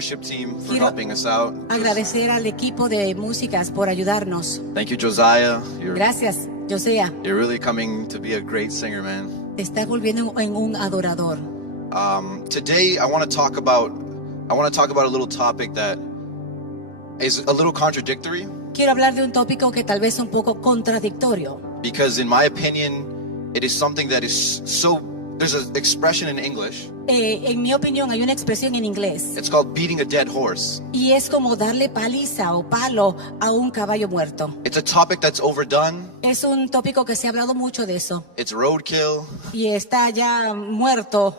Worship team for helping us out. Agradecer al equipo de músicas por ayudarnos. Thank you, Josiah. Gracias, Josiah. You're really coming to be a great singer, man. Te estás volviendo en un adorador. Today I want to talk about a little topic that is a little contradictory. Quiero hablar de un tópico que tal vez es un poco contradictorio. Because in my opinion, it is something that is so. There's an expression in English. En mi opinión, hay una expresión en inglés. It's called beating a dead horse. Y es como darle paliza o palo a un caballo muerto. It's a topic that's overdone. Es un tópico que se ha hablado mucho de eso. It's roadkill. Y está ya muerto.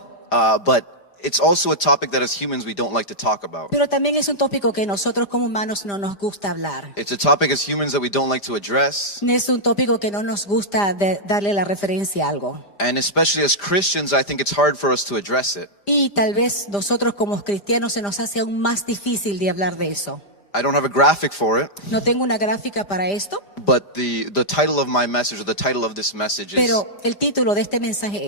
But it's also a topic that as humans we don't like to talk about. Pero también es un tópico que nosotros como humanos no nos gusta hablar. It's a topic as humans that we don't like to address. Es un tópico que no nos gusta darle la referencia a algo. And especially as Christians, I think it's hard for us to address it. Y tal vez nosotros como cristianos se nos hace aún más difícil de hablar de eso. I don't have a graphic for it. No tengo una gráfica para esto. But the title of my message, or the title of this message Pero el título de este mensaje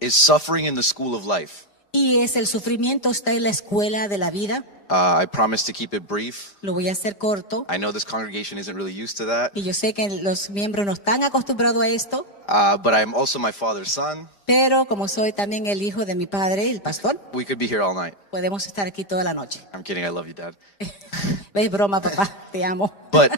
is Suffering in the School of Life. Y es el sufrimiento está en la escuela de la vida. I promise to keep it brief. Lo voy a hacer corto. I know this congregation isn't really used to that. Y yo sé que los miembros no están acostumbrados a esto. But I'm also my father's son. Pero como soy también el hijo de mi padre, el pastor, we could be here all night. Podemos estar aquí toda la noche. I'm kidding, I love you, Dad. Es broma, papá, te amo. But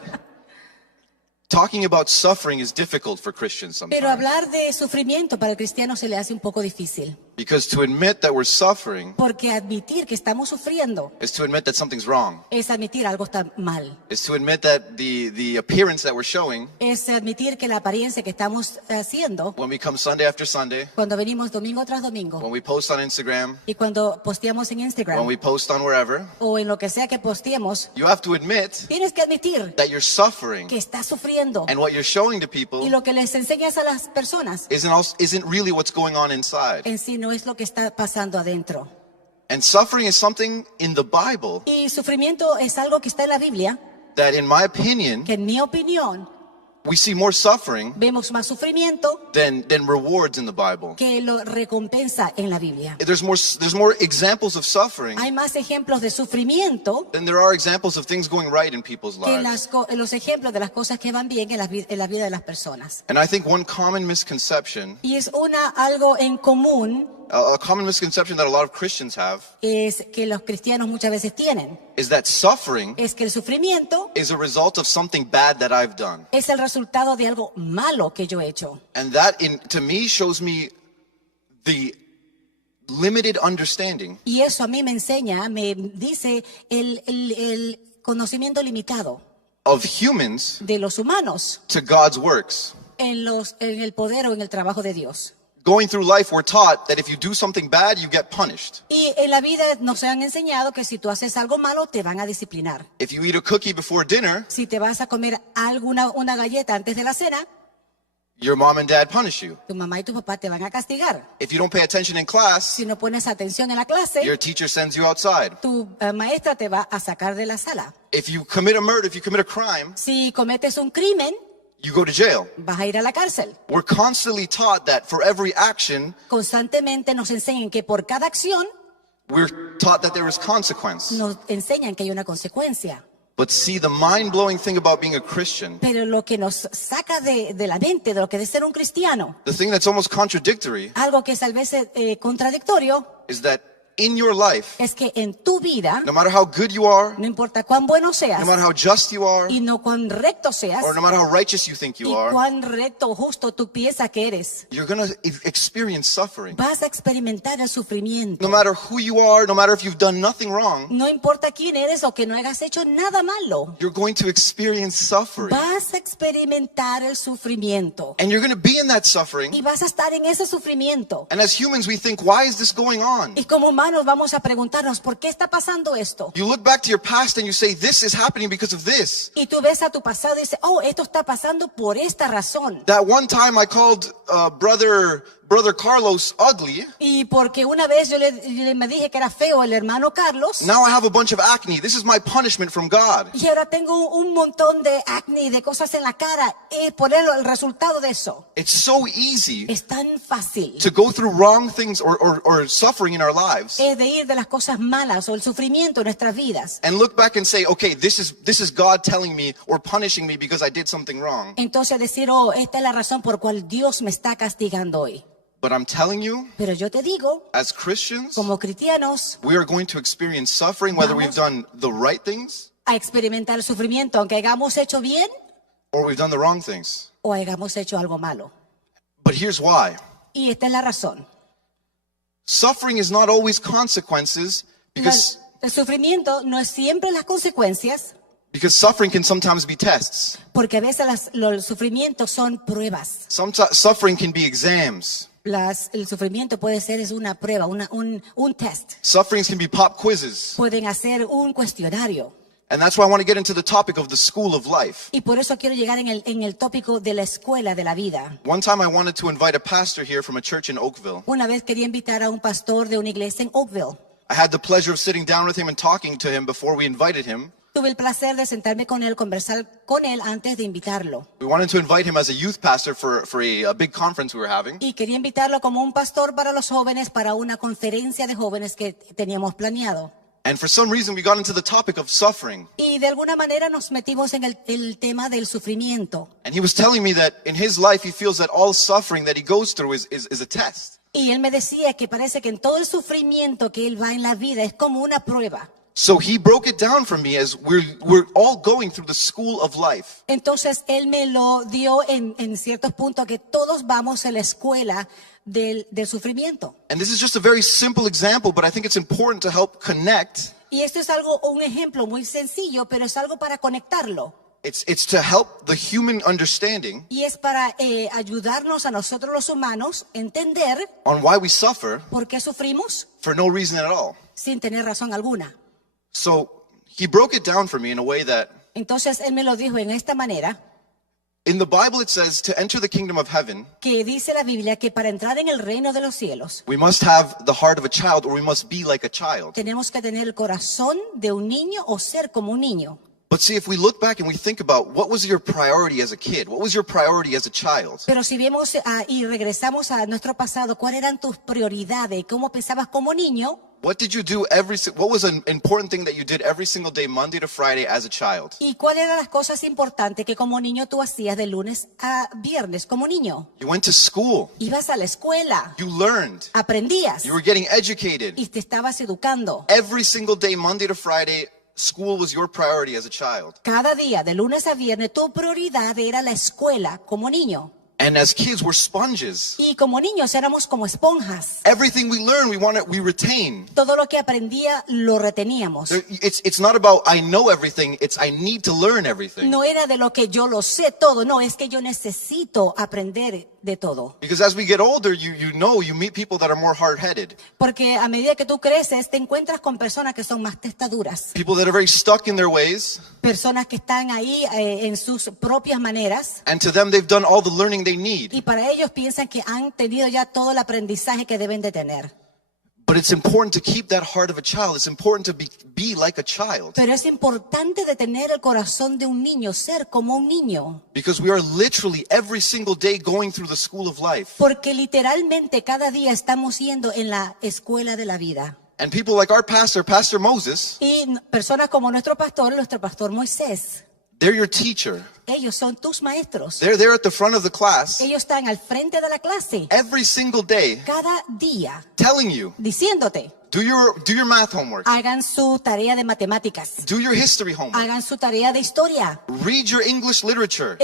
talking about suffering is difficult for Christians sometimes. Pero hablar de sufrimiento para el cristiano se le hace un poco difícil. Because to admit that we're suffering Porque admitir que estamos sufriendo is to admit that something's wrong. es admitir algo está mal. Is to admit that the appearance that we're showing Es admitir que la apariencia que estamos haciendo when we come Sunday after Sunday, cuando venimos domingo tras domingo when we post on Instagram, y cuando posteamos en Instagram when we post on wherever, o en lo que sea que posteemos, you have to admit tienes que admitir that you're suffering. que estás sufriendo. And what you're showing to Y people lo que les enseñas a las personas isn't really what's going on inside. en sí no es lo que está pasando adentro. And suffering is something in the Bible Y sufrimiento es algo que está en la Biblia, that in my opinion, que en mi opinión we see more suffering vemos más sufrimiento than rewards in the Bible. que lo recompensa en la Biblia. There's more examples of suffering Hay más ejemplos de sufrimiento than there are examples of things going right in people's que lives. los ejemplos de las cosas que van bien en la vida de las personas. And I think one common misconception, Y es algo en común a common misconception that a lot of Christians have, es que los cristianos muchas veces tienen, is that suffering es que el sufrimiento is a result of something bad that I've done. es el resultado de algo malo que yo he hecho. And that, to me, shows me the limited understanding Y eso a mí me enseña, me dice el conocimiento limitado of humans de los humanos to God's works. en el poder o en el trabajo de Dios. Going through life, we're taught that if you do something bad, you get punished. Y en la vida nos han enseñado que si tú haces algo malo, te van a disciplinar. If you eat a cookie before dinner, Si te vas a comer una galleta antes de la cena, your mom and dad punish you. tu mamá y tu papá te van a castigar. If you don't pay attention in class, Si no pones atención en la clase, your teacher sends you outside. tu maestra te va a sacar de la sala. If you commit a murder, if you commit a crime, Si cometes un crimen, you go to jail. vas a ir a la cárcel. We're constantly taught that for every action, Constantemente nos enseñan que por cada acción we're taught that there is consequence. nos enseñan que hay una consecuencia. But see, the mind-blowing thing about being a Christian, Pero lo que nos saca de la mente de lo que es ser un cristiano, the thing that's almost contradictory, algo que es a veces contradictorio, is that in your life, es que en tu vida, no matter how good you are, no importa cuán bueno seas no matter how just you are, y no cuán recto seas or no matter how righteous you think y you are, cuán recto o justo tú piensas que eres, you're going to experience suffering. vas a experimentar el sufrimiento. No matter who you are, no matter if you've done nothing wrong, No importa quién eres o que no hayas hecho nada malo, you're going to experience suffering. vas a experimentar el sufrimiento And you're going to be in that suffering. y vas a estar en ese sufrimiento. And as humans, we think, why is this going on? Y como humanos vamos a preguntarnos, ¿por qué está pasando esto? You look back to your past and you say, this is happening because of this. Y tú ves a tu pasado y dices, oh, esto está pasando por esta razón. That one time I called brother Carlos ugly. Y porque una vez me dije que era feo el hermano Carlos, Now I have a bunch of acne. This is my punishment from God. y ahora tengo un montón de acné, de cosas en la cara, y por el resultado de eso. It's so easy Es tan fácil to go through wrong things or suffering in our lives es de ir de las cosas malas o el sufrimiento en nuestras vidas. and look back and say, okay, this is God telling me or punishing me because I did something wrong. Entonces decir, oh, esta es la razón por cual Dios me está castigando hoy. But I'm telling you, Pero yo te digo, as Christians, como cristianos, we are going to experience suffering whether we've done the right things a experimentar el sufrimiento, aunque hayamos hecho bien or we've done the wrong things. o hayamos hecho algo malo. But here's why. Y esta es la razón. Suffering is not always consequences because El sufrimiento no es siempre las consecuencias, suffering can sometimes be tests. porque a veces los sufrimientos son pruebas. Suffering can be exams. El sufrimiento puede ser es una prueba, un test. Sufferings can be pop quizzes. Pueden hacer un cuestionario. And that's why I want to get into the topic of the school of life. Y por eso quiero llegar en el tópico de la escuela de la vida. One time I wanted to invite a pastor here from a church in Oakville. Una vez quería invitar a un pastor de una iglesia en Oakville. I had the pleasure of sitting down with him and talking to him before we invited him. Tuve el placer de sentarme con él, conversar con él antes de invitarlo. We wanted to invite him as a youth pastor for a big conference we were having. Y quería invitarlo como un pastor para los jóvenes, para una conferencia de jóvenes que teníamos planeado. And for some reason we got into the topic of suffering. Y de alguna manera nos metimos en el tema del sufrimiento. And he was telling me that in his life he feels that all suffering that he goes through is a test. Y él me decía que parece que en todo el sufrimiento que él va en la vida es como una prueba. So he broke it down for me as we're all going through the school of life. Entonces él me lo dio en ciertos puntos que todos vamos a la escuela del sufrimiento. And this is just a very simple example, but I think it's important to help connect. Y esto es un ejemplo muy sencillo, pero es algo para conectarlo. It's to help the human understanding Y es para ayudarnos a nosotros los humanos a entender on why we suffer por qué sufrimos for no reason at all. sin tener razón alguna. So he broke it down for me in a way that Entonces él me lo dijo en esta manera, in the Bible it says to enter the kingdom of heaven, que dice la Biblia que para entrar en el reino de los cielos we must have the heart of a child or we must be like a child. tenemos que tener el corazón de un niño o ser como un niño. But see, if we look back and we think about what was your priority as a kid, what was your priority as a child, Pero si vemos y regresamos a nuestro pasado, ¿cuáles eran tus prioridades? ¿Cómo pensabas como niño? what did you do what was an important thing that you did every single day, Monday to Friday as a child? ¿Y cuáles eran las cosas importantes que como niño tú hacías de lunes a viernes como niño? You went to school, Ibas a la escuela, you learned, aprendías you were getting educated. y te estabas educando. Every single day, Monday to Friday, school was your priority as a child. Cada día, de lunes a viernes, tu prioridad era la escuela como niño. And as kids, we're sponges. Y como niños éramos como esponjas. Everything we learn, we retain. Todo lo que aprendía lo reteníamos. It's not about I know everything, it's I need to learn everything. No era de lo que yo lo sé todo, no, es que yo necesito aprender de todo. Because as we get older, you meet people that are more hard-headed. Porque a medida que tú creces, te encuentras con personas que son más testaduras. People that are very stuck in their ways. Personas que están ahí en sus propias maneras. And to them, they've done all the learning they need. Y para ellos piensan que han tenido ya todo el aprendizaje que deben de tener. But it's important to keep that heart of a child. It's important to be like a child. Pero es importante de tener el corazón de un niño, ser como un niño. Because we are literally every single day going through the school of life. Porque literalmente cada día estamos yendo en la escuela de la vida. And people like our pastor, Pastor Moses, Y personas como nuestro pastor Moisés, They're your teacher. Ellos son tus maestros. They're there at the front of the class Ellos están al frente de la clase every single day cada día telling you, diciéndote, do your math homework, hagan su tarea de matemáticas, do your history homework, hagan su tarea de historia, read your English literature.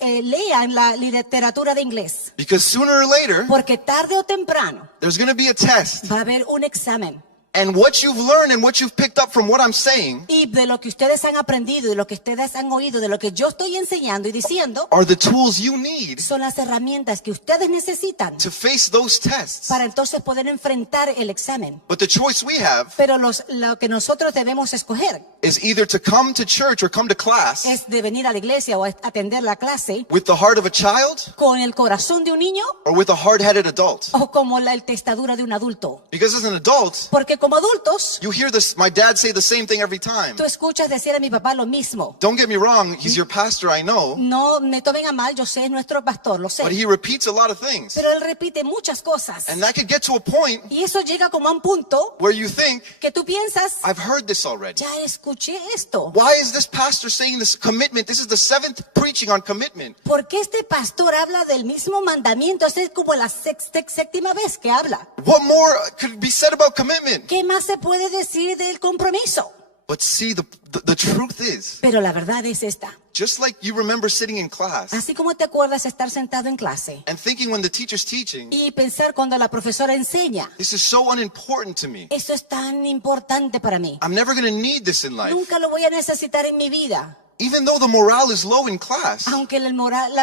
lean la literatura de inglés, Because sooner or later, porque tarde o temprano there's going to be a test. va a haber un examen. And what you've learned and what you've picked up from what I'm saying Y de lo que ustedes han aprendido, de lo que ustedes han oído, de lo que yo estoy enseñando y diciendo, are the tools you need son las herramientas que ustedes necesitan to face those tests. para entonces poder enfrentar el examen. But the choice we have Pero lo que nosotros debemos escoger is either to come to church or come to class es de venir a la iglesia o atender la clase with the heart of a child con el corazón de un niño or with a hard-headed adult. o como la testadura de un adulto. Because as an adult, Porque como adultos, you hear this, my dad say the same thing every time. tú escuchas decir a mi papá lo mismo. Don't get me wrong, he's your pastor, I know, No me tomen a mal, yo sé, es nuestro pastor, lo sé. but he repeats a lot of things. Pero él repite muchas cosas. And that could get to a point Y eso llega como a un punto where you think, que tú piensas, I've heard this already. ya escuché esto. Why is this pastor saying this commitment? This is the 7th preaching on commitment. ¿Por qué este pastor habla del mismo mandamiento? Esta es como la séptima vez que habla. What more could be said about commitment? ¿Qué más se puede decir del compromiso? But see, the truth is, Pero la verdad es esta. just like you remember sitting in class Así como te acuerdas estar sentado en clase and thinking when the teacher's teaching, y pensar cuando la profesora enseña, this is so unimportant to me. eso es tan importante para mí. I'm never going to need this in life. Nunca lo voy a necesitar en mi vida. Even though the morale is low in class, Aunque la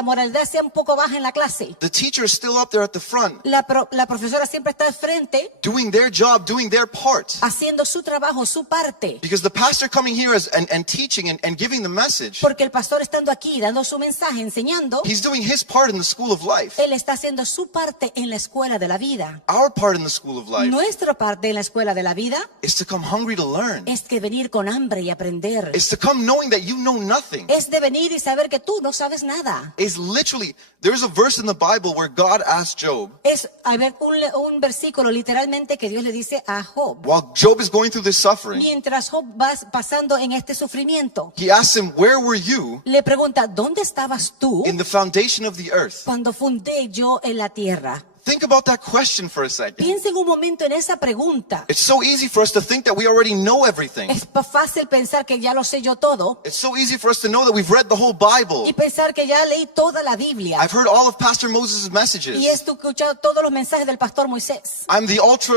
moralidad sea un poco baja en la clase, the teacher is still up there at the front la profesora siempre está al frente doing their job, doing their part. haciendo su trabajo, su parte. Because the pastor coming here and teaching and giving the message, Porque el pastor estando aquí, dando su mensaje, enseñando, he's doing his part in the school of life. él está haciendo su parte en la escuela de la vida. Our part in the school of life Nuestra parte en la escuela de la vida is to come hungry to learn. es que venir con hambre y aprender. It's to come knowing that you know nothing. Es de venir y saber que tú no sabes nada. Is literally, there's a verse in the Bible where God asked Job, Es un versículo literalmente que Dios le dice a Job. while Job is going through this suffering, Mientras Job va pasando en este sufrimiento, he asks him, where were you le pregunta, ¿dónde estabas tú in the foundation of the earth? cuando fundé yo en la tierra? Think about that question for a second. Piensen un momento en esa pregunta. It's so easy for us to think that we already know everything. Es fácil pensar que ya lo sé yo todo It's so easy for us to know that we've read the whole Bible. y pensar que ya leí toda la Biblia I've heard all of Pastor Moses' messages. y he escuchado todos los mensajes del pastor Moisés. I'm the ultra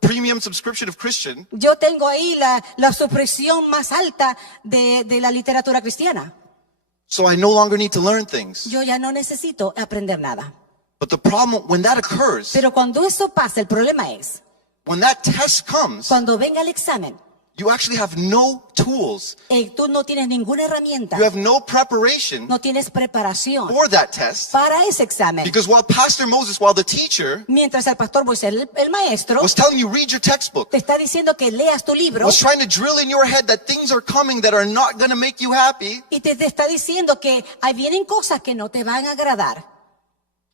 premium subscription of Christian. Yo tengo ahí la suscripción más alta de la literatura cristiana. So I no longer need to learn things. Yo ya no necesito aprender nada. But the problem, when that occurs, Pero cuando eso pasa, el problema es, when that test comes, cuando venga el examen, you actually have no tools. tú no tienes ninguna herramienta, You have no preparation no tienes preparación for that test. para ese examen. Because while Pastor Moses, while the teacher Mientras el pastor Moisés, el maestro, was telling you, read your textbook, te está diciendo que leas tu libro was trying to drill in your head that things are coming that are not going to make you happy, y te está diciendo que ahí vienen cosas que no te van a agradar.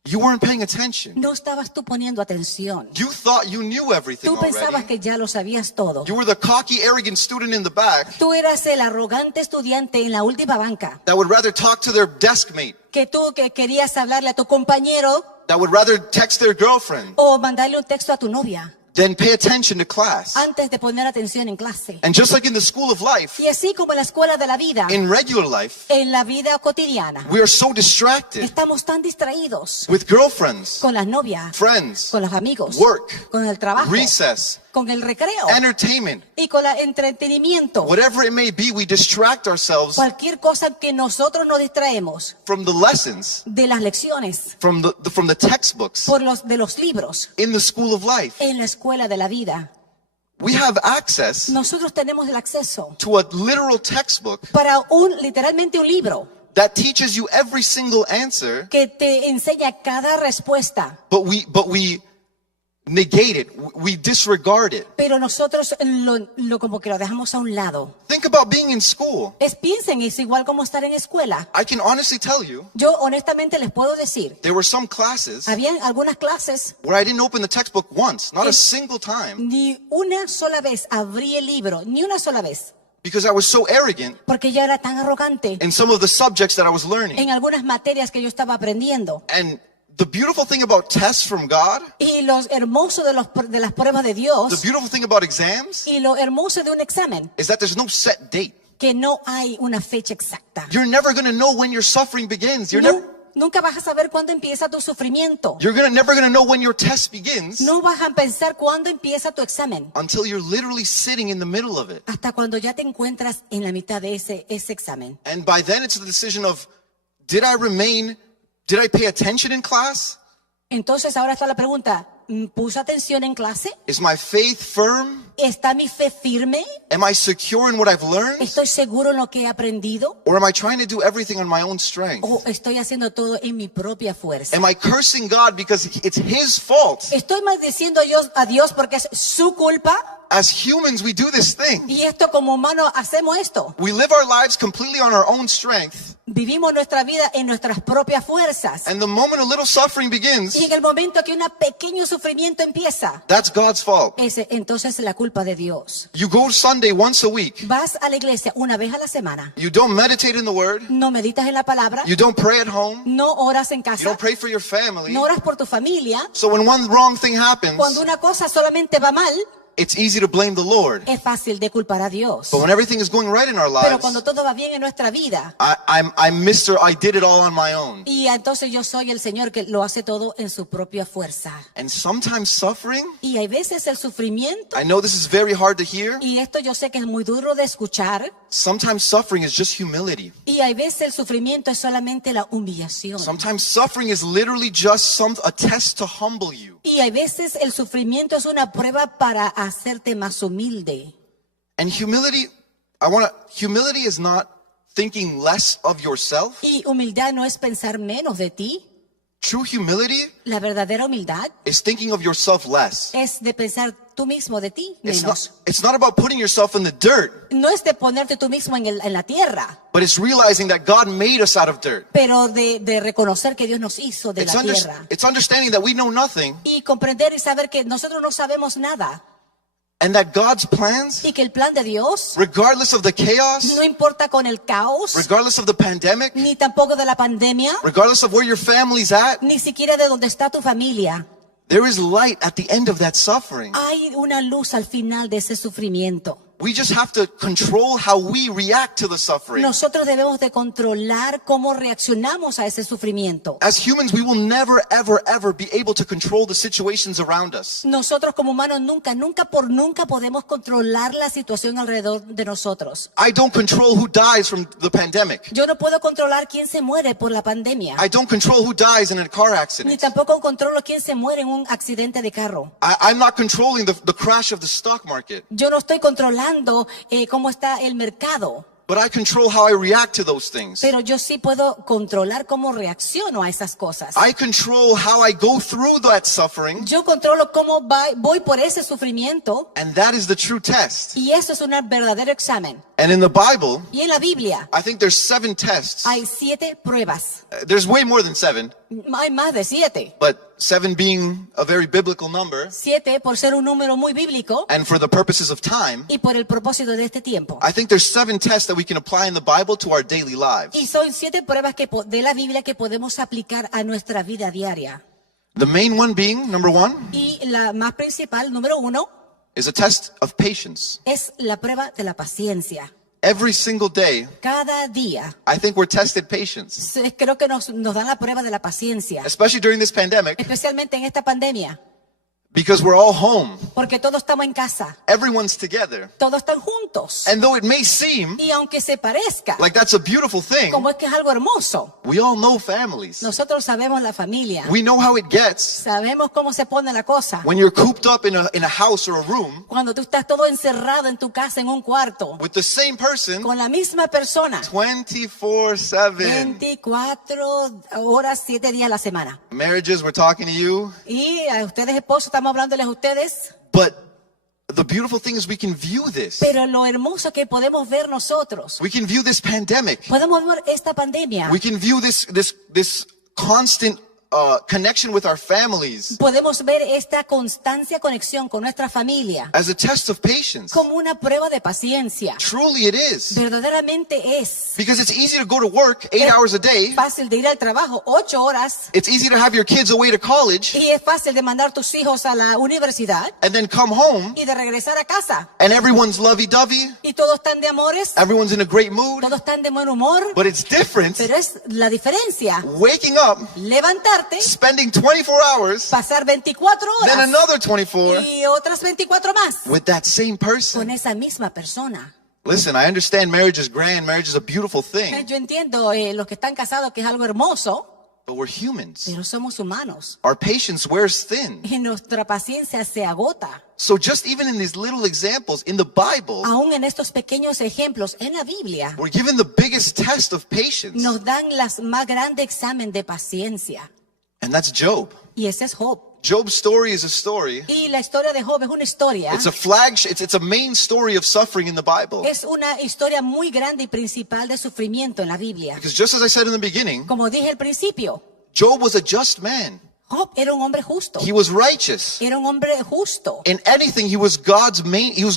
you weren't paying attention. No estabas tú poniendo atención. You thought you knew everything Tú pensabas already. que ya lo sabías todo. You were the cocky, arrogant student in the back Tú eras el arrogante estudiante en la última banca, that would rather talk to their desk mate, que tú que querías hablarle a tu compañero that would rather text their girlfriend o mandarle un texto a tu novia than pay attention to class. antes de poner atención en clase. And just like in the school of life, Y así como en la escuela de la vida, in regular life, en la vida cotidiana, we are so distracted estamos tan distraídos with girlfriends, con las novias, friends, con los amigos, work, con el trabajo, recess, con el recreo entertainment, y con el entretenimiento. whatever it may be, we distract ourselves Cualquier cosa que nosotros nos distraemos from the lessons, de las lecciones, from the textbooks de los libros in the school of life. en la escuela de la vida. We have access Nosotros tenemos el acceso to a literal textbook para literalmente un libro that teaches you every single answer, que te enseña cada respuesta, but we negate it, we disregard it. pero nosotros como que lo dejamos a un lado. Think about being in school. Piensen, es igual como estar en escuela. I can honestly tell you, Yo honestamente les puedo decir, there were some classes habían algunas clases, where I didn't open the textbook once, not a single time, ni una sola vez abrí el libro, ni una sola vez. because I was so arrogant porque yo era tan arrogante in some of the subjects that I was learning. en algunas materias que yo estaba aprendiendo. And the beautiful thing about tests from God, Y lo hermoso de las pruebas de the Dios beautiful thing about exams, y lo hermoso de un examen, is that there's no set date. que no hay una fecha exacta. You're never going to know when your suffering begins. Nunca vas a saber cuándo empieza tu sufrimiento. Never going to know when your test begins No vas a pensar cuándo empieza tu examen. until you're literally sitting in the middle of it. Hasta cuando ya te encuentras en la mitad de ese examen. And by then it's the decision of, did I pay attention in class? Entonces ahora está la pregunta, ¿puse atención en clase? Is my faith firm? ¿Está mi fe firme? Am I secure in what I've learned? ¿Estoy seguro en lo que he aprendido? Or am I trying to do everything on my own strength? ¿O estoy haciendo todo en mi propia fuerza? Am I cursing God because it's His fault? ¿Estoy maldiciendo a Dios porque es su culpa? As humans, we do this thing. Y esto como humanos hacemos esto. We live our lives completely on our own strength. Vivimos nuestra vida en nuestras propias fuerzas. And the moment a little suffering begins, Y en el momento que un pequeño sufrimiento empieza, that's God's fault. entonces es la culpa de Dios. You go Sunday once a week. Vas a la iglesia una vez a la semana. You don't meditate in the Word. No meditas en la palabra. You don't pray at home. No oras en You casa. don't pray for your family. No oras por tu familia. So when one wrong thing happens, Cuando una cosa solamente va mal, it's easy to blame the Lord. es fácil de culpar a Dios. But when everything is going right in our Pero lives, cuando todo va bien en nuestra vida, I'm Mr. I did it all on my own. y entonces yo soy el Señor que lo hace todo en su propia fuerza. And sometimes suffering, Y hay veces el sufrimiento, I know this is very hard to hear. y esto yo sé que es muy duro de escuchar, Sometimes suffering is just humility. y hay veces el sufrimiento es solamente la humillación. Sometimes suffering is literally just a test to humble you. Y hay veces el sufrimiento es una prueba para hacerte más humilde. And humility is not thinking less of yourself. Y humildad no es pensar menos de ti. True humility La verdadera humildad is thinking of yourself less. es de pensar tú mismo de ti menos. It's not about putting yourself in the dirt, No es de ponerte tú mismo en la tierra, but it's realizing that God made us out of dirt. pero de reconocer que Dios nos hizo de la tierra. It's understanding that we know nothing Y comprender y saber que nosotros no sabemos nada. and that God's plans, Y que el plan de Dios, regardless of the chaos, no importa con el caos, regardless of the pandemic, ni tampoco de la pandemia, regardless of where your family's at, ni siquiera de donde está tu familia. there is light at the end of that suffering. Hay una luz al final de ese sufrimiento. We just have to control how we react to the suffering. Nosotros debemos de controlar cómo reaccionamos a ese sufrimiento. As humans, we will never, ever, ever be able to control the situations around us. Nosotros como humanos nunca podemos controlar la situación alrededor de nosotros. I don't control who dies from the pandemic. Yo no puedo controlar quién se muere por la pandemia. I don't control who dies in a car Ni accident. tampoco controlo quién se muere en un accidente de carro. I'm not controlling the crash of the stock market, Yo no estoy controlando cómo está el mercado, but I control how I react to those things. pero yo sí puedo controlar cómo reacciono a esas cosas. I control how I go through that suffering, Yo controlo cómo voy por ese sufrimiento, and that is the true test. y eso es un verdadero examen. And in the Bible, Y en la Biblia I think there's 7 tests. hay 7 pruebas. There's way more than 7, Hay más de 7. but 7 being a very biblical number, 7 por ser un número muy bíblico and for the purposes of time, y por el propósito de este tiempo. I think there's 7 tests that we can apply in the Bible to our daily Y lives. son 7 pruebas de la Biblia que podemos aplicar a nuestra vida diaria. The main one being, number 1, Y la más principal, número 1, is a test of patience. es la prueba de la paciencia. Every single day, Cada día I think we're tested patience, creo que nos dan la prueba de la paciencia, especially during this pandemic, especialmente en esta pandemia, because we're all home. porque todos estamos en casa, Everyone's together. todos están juntos. And though it may seem Y aunque se parezca like that's a beautiful thing, como es que es algo hermoso, we all know families. nosotros sabemos la familia, We know how it gets sabemos cómo se pone la cosa. when you're cooped up in a house or a room Cuando tú estás todo encerrado en tu casa, en un cuarto, with the same person con la misma persona, 24/7. 24 horas, 7 días a la semana. Marriages, we're talking to you. Y a ustedes, esposos, estamos hablándoles a ustedes. But the beautiful thing is we can view this. Pero lo hermoso que podemos ver nosotros, We can view this pandemic. podemos ver esta pandemia, We can view this constant connection with our families Podemos ver esta constancia conexión con nuestra familia as a test of patience. como una prueba de paciencia. Truly it is. Verdaderamente es Because it's easy to go to work 8 hours a day. fácil de ir al trabajo 8 horas It's easy to have your kids away to college y es fácil de mandar tus hijos a la universidad and then come home y de regresar a casa. and everyone's lovey-dovey. Y todos están de amores, Everyone's in a great mood. todos están de buen humor, But it's different pero es la diferencia. waking up, Levantarte, spending 24 hours, pasar 24 then horas another 24 y otras 24 más with that same con person. esa misma persona. Listen, I understand marriage is grand, marriage is a beautiful thing, Yo entiendo los que están casados que es algo hermoso, but we're humans. pero somos humanos Our patience wears thin. y nuestra paciencia se agota. So just even in these little examples in the Bible, Aún en estos pequeños ejemplos en la Biblia we're given the biggest test of patience, nos dan las más grande examen de paciencia. and that's Job. Y ese es Job. Job's story is a story. Y la historia de Job es una historia. It's a flagship, it's a main story of suffering in the Bible. Es una historia muy grande y principal de sufrimiento en la Biblia. Because just as I said in the beginning, Como dije al principio, Job was a just man. Job era un hombre justo. He was righteous. Era un hombre justo. In anything, he was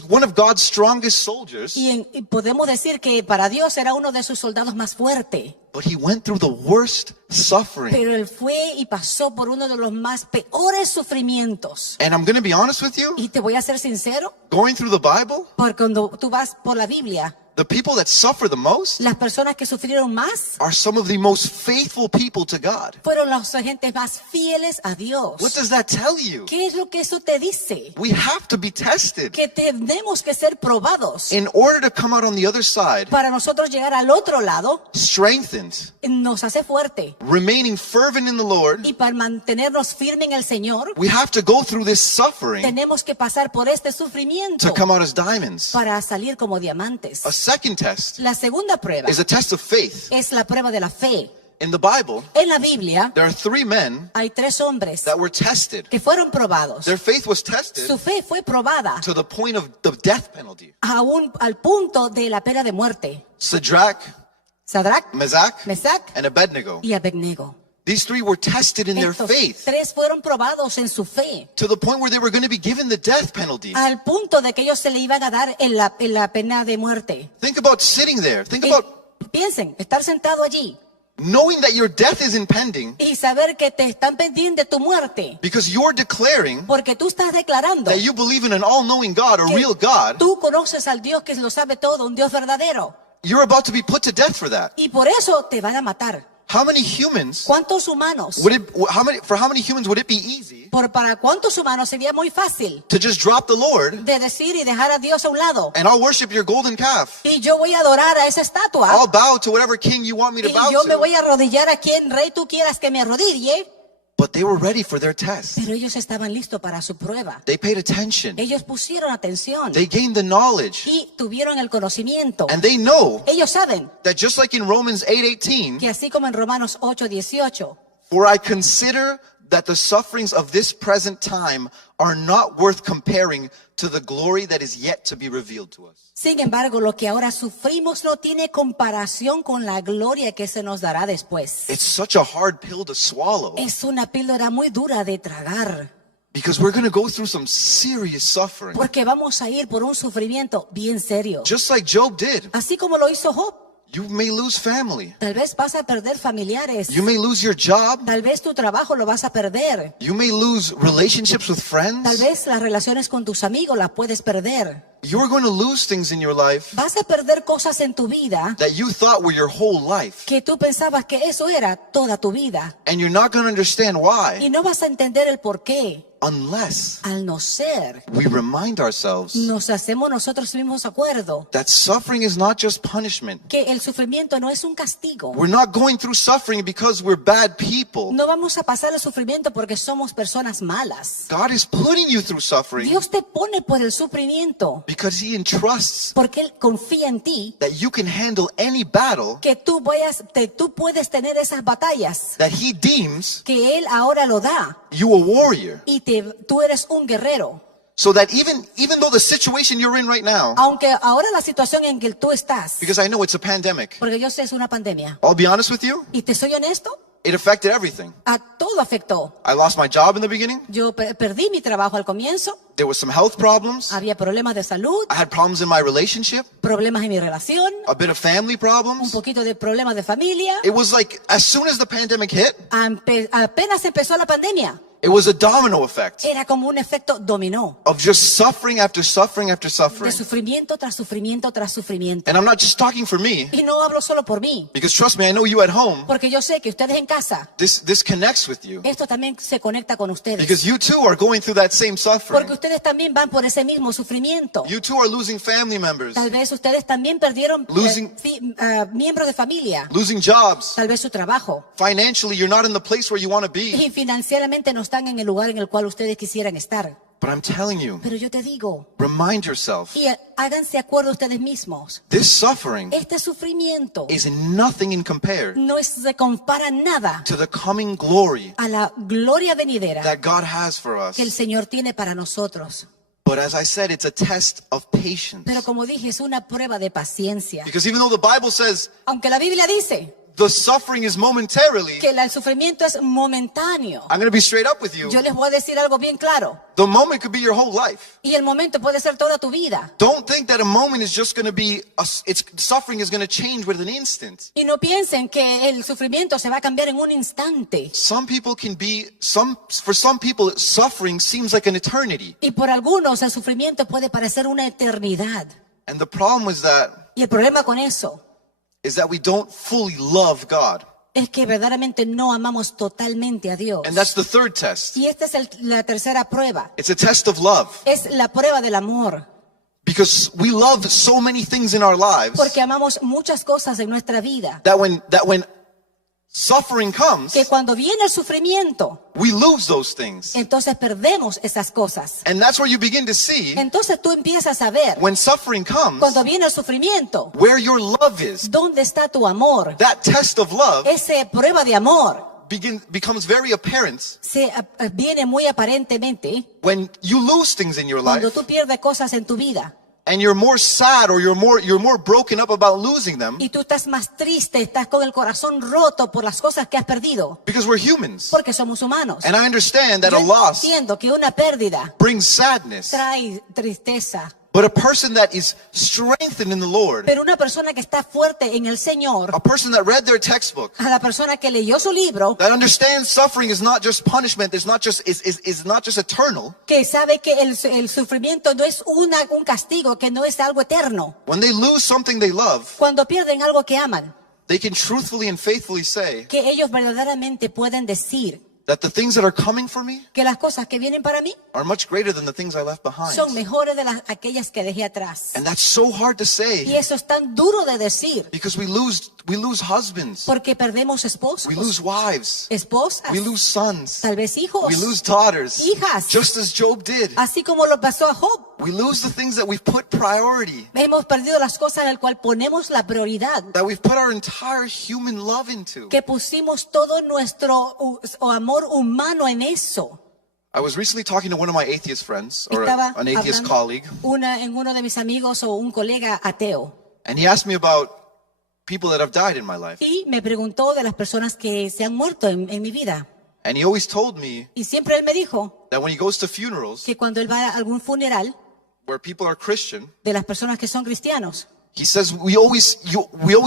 one of God's strongest soldiers. Y podemos decir que para Dios era uno de sus soldados más fuertes. But he went through the worst suffering. Pero él fue y pasó por uno de los más peores sufrimientos. And I'm going to be honest with you, Y te voy a ser sincero, going through the Bible, porque cuando tú vas por la Biblia, the people that suffer the most las personas que sufrieron más are some of the most faithful people to God. fueron las gentes más fieles a Dios. What does that tell you? ¿Qué es lo que eso te dice? We have to be tested Que tenemos que ser probados in order to come out on the other side, para nosotros llegar al otro lado. strengthened, Nos hace fuerte. remaining fervent in the Lord. Y para mantenernos firmes en el Señor, We have to go through this suffering tenemos que pasar por este sufrimiento to come out as diamonds. para salir como diamantes. A second test La segunda prueba is a test of faith. es la prueba de la fe. In the Bible, En la Biblia there are 3 men hay 3 hombres that were tested. que fueron probados. Their faith was tested Su fe fue probada to the point of the death penalty. aún al punto de la pena de muerte. Sadrach, Sadrach, Meshach, Mesach and Abednego. y Abednego. These 3 were tested in their Estos faith 3 fueron probados en su fe, to the point where they were going to be given the death penalty. al punto de que ellos se le iban a dar en la pena de muerte. Think about sitting there. Think Y about piensen, estar sentado allí knowing that your death is impending y saber que te están pendiente de tu muerte, because you're declaring porque tú estás declarando that you believe in an all-knowing God, a que real God. tú conoces al Dios que lo sabe todo, un Dios verdadero, You're about to be put to death for that. y por eso te van a matar. How many humans ¿Cuántos humanos? for how many humans would it be easy Para cuántos humanos sería muy fácil to just drop the Lord de decir y dejar a Dios a un lado. and I'll worship your golden calf. Y yo voy a adorar a esa estatua. I'll bow to whatever king you want me to Y bow yo me to. voy a arrodillar a quien rey tú quieras que me arrodille. But they were ready for their test. Pero ellos estaban listos para su prueba. They paid attention. Ellos pusieron atención They gained the knowledge. y tuvieron el conocimiento. And they know Ellos saben that just like in Romans 8:18, que así como en Romanos 8:18, for I consider that the sufferings of this present time are not worth comparing to the glory that is yet to be revealed to us. sin embargo, lo que ahora sufrimos no tiene comparación con la gloria que se nos dará después. It's such a hard pill to swallow Es una píldora muy dura de tragar, because we're going to go through some serious suffering. porque vamos a ir por un sufrimiento bien serio. Just like Job did. Así como lo hizo Job. You may lose family. Tal vez vas a perder familiares. You may lose your job. Tal vez tu trabajo lo vas a perder. You may lose relationships with Tal friends. vez las relaciones con tus amigos las puedes perder. You're going to lose things in your life Vas a perder cosas en tu vida that you thought were your whole life. que tú pensabas que eso era toda tu vida. And you're not going to understand why Y no vas a entender el por qué. unless Al no ser, we remind ourselves nos hacemos nosotros mismos acuerdo that suffering is not just punishment. que el sufrimiento no es un castigo. We're not going through suffering because we're bad people. No vamos a pasar el sufrimiento porque somos personas malas. God is putting you through suffering Dios te pone por el sufrimiento because He entrusts porque Él confía en ti that you can handle any battle que tú puedes tener esas batallas, that He deems que Él ahora lo da you a warrior. y tú eres un guerrero. So that even though the situation you're in right now, Aunque ahora la situación en que tú estás, because I know it's a pandemic, porque yo sé es una pandemia, I'll be honest with you, y te soy honesto, it affected everything. a todo todo afectó. I lost my job in the beginning. Yo perdí mi trabajo al comienzo, There was some health problems. había problemas de salud, I had problems in my relationship, problemas en mi relación, a bit of family un problems. poquito de problemas de familia. It was like, as soon as the pandemic hit, Apenas empezó la pandemia, it was a domino effect era como un efecto dominó, of just suffering after suffering after de suffering. sufrimiento tras sufrimiento tras sufrimiento. And I'm not just talking for me, Y no hablo solo por mí, because trust me, I know you at home, porque yo sé que ustedes en casa, this connects with you. esto también se conecta con ustedes. Because you too are going through that same suffering. Porque ustedes también van por ese mismo sufrimiento. You too are losing family members, Tal vez ustedes también perdieron miembros de familia, losing jobs. tal vez su trabajo. Financially, you're not in the place where you want to be. Y financieramente no están en el lugar en el cual ustedes quisieran estar. But I'm telling you, Pero yo te digo, remind yourself, y háganse acuerdo ustedes mismos, this suffering este sufrimiento is nothing in compared no se compara nada to the coming glory a la gloria venidera that God has for us. que el Señor tiene para nosotros. But as I said, it's a test of patience. Pero como dije, es una prueba de paciencia. Because even though the Bible says Aunque la Biblia dice the suffering is momentarily, que el sufrimiento es momentáneo, I'm going to be straight up with you. yo les voy a decir algo bien claro. The moment could be your whole life. Y el momento puede ser toda tu vida. Don't think that a moment is just going to be, suffering is going to change with an instant. Y no piensen que el sufrimiento se va a cambiar en un instante. Some people for some people, suffering seems like an eternity. Y por algunos el sufrimiento puede parecer una eternidad. And the problem Y el problema con eso is that we don't fully love God. es que verdaderamente no amamos totalmente a Dios. And that's the third test. Y esta es la tercera prueba. It's a test of love. Es la prueba del amor. Because we love so many things in our lives Porque amamos muchas cosas en nuestra vida. that when suffering comes, Que cuando viene el sufrimiento, we lose those things. entonces perdemos esas cosas. And that's where you begin to see, Entonces tú empiezas a ver, when suffering comes, cuando viene el sufrimiento, where your love is. ¿dónde está tu amor? That test of love Esa prueba de amor becomes very apparent viene muy aparentemente when you lose things in your cuando life tú pierdes cosas en tu vida and you're more sad or you're more broken up about losing them, y tú estás más triste, estás con el corazón roto por las cosas que has perdido, because we're humans. porque somos humanos. And I understand that Yo a loss entiendo que una pérdida brings sadness, trae tristeza, but a person that is strengthened in the Lord, pero una persona que está fuerte en el Señor, a person that read their textbook, a la persona que leyó su libro, that understands suffering is not just punishment, is not just eternal. que sabe que el sufrimiento no es un castigo, que no es algo eterno. When they lose something they love, Cuando pierden algo que aman, they can truthfully and faithfully say que ellos verdaderamente pueden decir that the things that are coming for me que las cosas que vienen para mí are much greater than the things I left behind. son mejores de aquellas que dejé atrás. And that's so hard to Y say eso es tan duro de decir, because we lose husbands, porque perdemos esposos, we lose wives, esposas, we lose sons, tal vez hijos, we lose daughters, hijas. just as Job did. así como lo pasó a Job. We lose the things that we've put priority, Hemos perdido las cosas en las cuales ponemos la prioridad, that we've put our entire human love into. que pusimos todo nuestro amor humano en eso. I was recently talking to one of my atheist friends, or Estaba an atheist hablando colleague, en uno de mis amigos o un colega ateo, and he asked me about people that have died in my life. y me preguntó de las personas que se han muerto en mi vida. And he always told me Y siempre él me dijo that when he goes to funerals que cuando él va a algún funeral where people are Christian, de las personas que son cristianos, he says, we always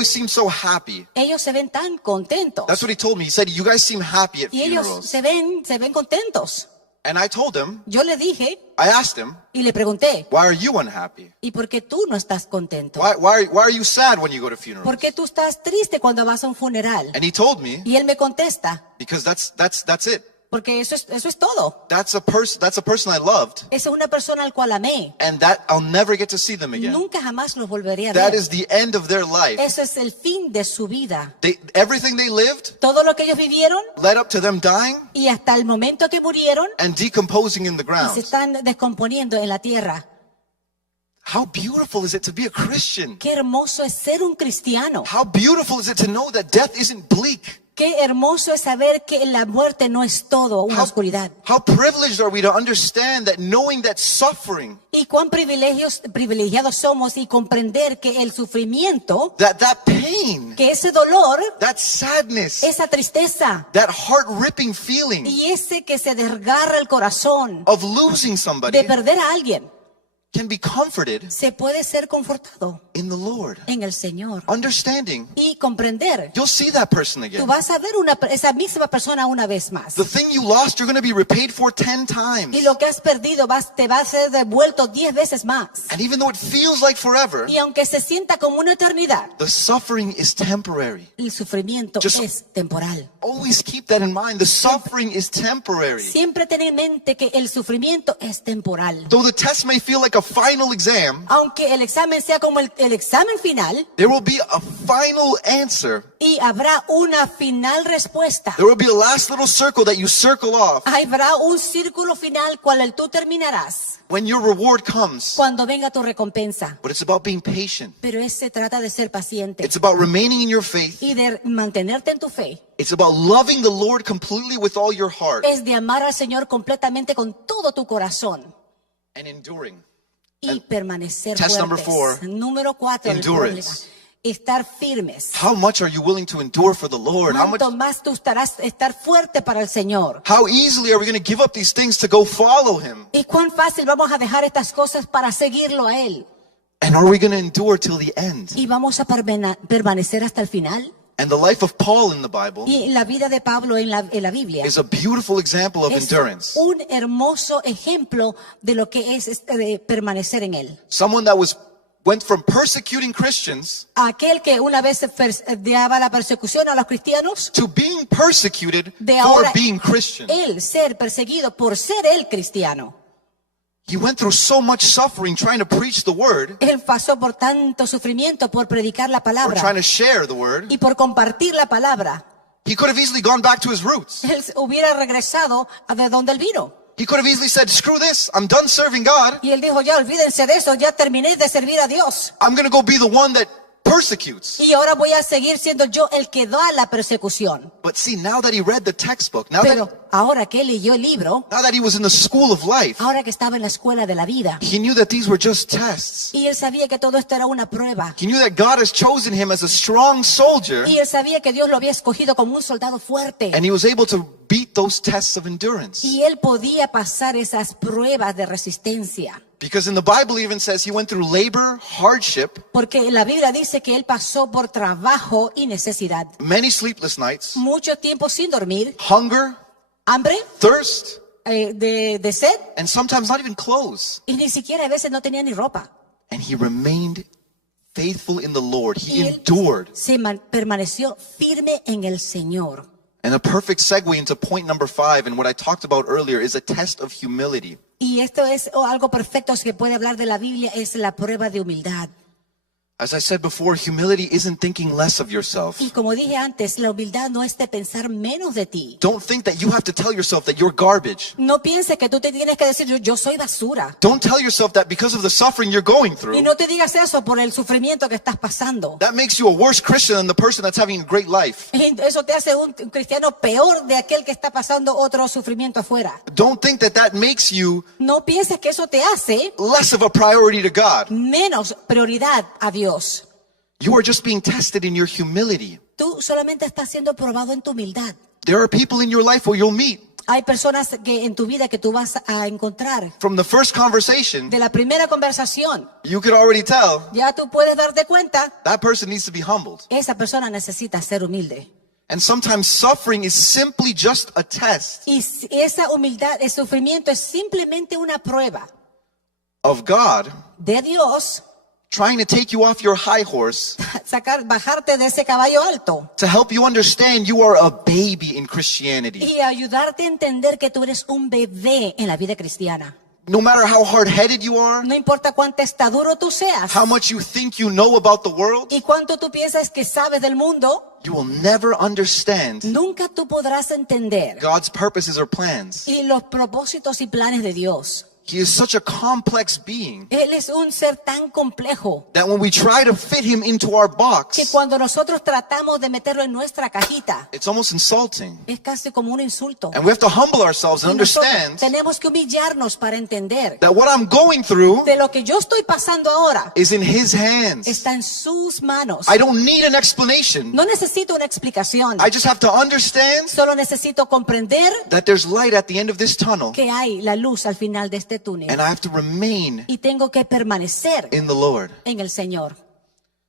seem so happy. ellos se ven tan contentos. That's what he told me. He said, you guys seem happy at Y ellos funerals. se ven contentos. And I told him, Yo le dije I asked him, y le pregunté, why are you unhappy? ¿y por qué tú no estás contento? Why are you sad when you go to ¿Por funerals? qué tú estás triste cuando vas a un funeral? And he told me, Y él me contesta, because that's it. porque eso es todo. That's a person I loved, Esa es una persona al cual amé. and that I'll never get to see them again. Nunca jamás los volveré a That ver. is the end of their life. Eso es el fin de su vida. Everything they lived Todo lo que ellos vivieron led up to them dying y hasta el momento que murieron and decomposing in the y se ground. están descomponiendo en la tierra. How beautiful is it to be a Christian? Qué hermoso es ser un cristiano. How beautiful is it to know that death isn't bleak? Qué hermoso es saber que la muerte no es todo una oscuridad. How privileged are we to understand that, knowing that suffering, Y cuán privilegiados somos y comprender que el sufrimiento, that pain, que ese dolor, that sadness, esa tristeza that heart-ripping feeling y ese que se desgarra el corazón of losing somebody de perder a alguien, can be comforted se puede ser confortado in the Lord. en el Señor Understanding, y comprender. you'll see that person Tú again. vas a ver esa misma persona una vez más. The thing you lost, you're going to be repaid for 10 Y times. lo que has perdido te va a ser devuelto 10 veces más. And even though it feels like forever, Y aunque se sienta como una eternidad, the suffering is temporary. el sufrimiento Just- es temporal. Always keep that in mind. The suffering is temporary. Siempre ten en mente que el sufrimiento es temporal. Though the test may feel like a final exam, Aunque el examen sea como el examen final there will be a final answer. y habrá una final respuesta. There will be a last little circle that you circle off Habrá un círculo final cual tú terminarás when your reward comes. cuando venga tu recompensa. But it's about being patient. Pero se trata de ser paciente It's about remaining in your faith. y de mantenerte en tu fe. It's about loving the Lord completely with all your heart Es de amar al Señor completamente con todo tu corazón and enduring. y permanecer test number fuertes. 4, Número 4, el endurance. problema. Estar firmes. How much are you willing to endure for the Lord? Cuanto más tú estarás estar fuerte para el Señor. How easily are we going to give up these things to go follow Him? Y cuán fácil vamos a dejar estas cosas para seguirlo a Él. And are we going to endure till the end? Y vamos a permanecer hasta el final. And the life of Paul in the Bible Y la vida de Pablo en la Biblia is a beautiful example of es endurance. un hermoso ejemplo de lo que es de permanecer en Él. Someone that went from persecuting Christians Aquel que una vez daba la persecución a los cristianos, to being persecuted de for ahora being Christian. él ser perseguido por ser él cristiano. He went through so much suffering trying to preach the word Él pasó por tanto sufrimiento por predicar la or trying palabra to share the word. y por compartir la palabra. He could have easily gone back to his roots. Él hubiera regresado a de donde él vino. He could have easily said, screw this, I'm done serving God. Y él dijo, ya olvídense de eso, ya terminé de servir a Dios. I'm going to go be the one that persecutes. Y ahora voy a seguir siendo yo el que da la persecución. But see, now that he read the textbook, Pero ahora que él leyó el libro, now that he was in the school of life, ahora que estaba en la escuela de la vida, he knew that these were just tests. y él sabía que todo esto era una prueba. He knew that God has chosen him as a strong soldier, Y él sabía que Dios lo había escogido como un soldado fuerte. and he was able to beat those tests of endurance. Y él podía pasar esas pruebas de resistencia. Because in the Bible even says he went through labor, hardship, Porque la Biblia dice que él pasó por trabajo y necesidad. many sleepless nights, Mucho tiempo sin dormir, hunger, hambre, thirst, de sed, and sometimes not even clothes. y ni siquiera a veces no tenía ni ropa. And he remained faithful in the Lord. He Y él endured. permaneció firme en el Señor. And a perfect segue into point number 5, and what I talked about earlier, is a test of humility. Y esto es algo perfecto que puede hablar de la Biblia, es la prueba de humildad. As I said before, humility isn't thinking less of yourself. Y como dije antes, la humildad no es de pensar menos de ti. Don't think that you have to tell yourself that you're garbage. No pienses que tú te tienes que decir, yo soy basura. Don't tell yourself that because of the suffering you're going Y through. no te digas eso por el sufrimiento que estás pasando. That makes you a worse Christian than the person that's having a great life. Y eso te hace un cristiano peor de aquel que está pasando otro sufrimiento afuera. Don't think that that makes you No pienses que eso te hace less of a priority to God. menos prioridad a Dios. You are just being tested in your humility. Tú solamente estás siendo probado en tu humildad. There are people in your life where you'll meet. Hay personas que en tu vida que tú vas a encontrar. From the first conversation, De la primera conversación, you could already tell ya tú puedes darte cuenta, that person needs to be humbled. esa persona necesita ser humilde. And sometimes suffering is simply just a test Y esa humildad, el sufrimiento es simplemente una prueba of God de Dios, trying to take you off your high horse bajarte de ese caballo alto to help you understand you are a baby in Christianity. y ayudarte a entender que tú eres un bebé en la vida cristiana. No matter how hard-headed you are, No importa cuán testaduro tú seas how much you think you know about the world, y cuánto tú piensas que sabes del mundo, you will never understand nunca tú podrás entender God's purposes or plans y los propósitos y planes de Dios. He is such a complex being Él es un ser tan complejo that when we try to fit him into our que box, cuando nosotros tratamos de meterlo en nuestra cajita, it's almost insulting. es casi como un insulto. And we have to humble ourselves and Y nosotros understand tenemos que humillarnos para entender that what I'm going through de lo que yo estoy pasando ahora is in his hands. está en sus manos. I don't need an explanation. No necesito una explicación, I just have to understand solo necesito comprender that there's light at the end of this tunnel, que hay la luz al final de este túnel. and I have to remain Y tengo que permanecer in the Lord. en el Señor.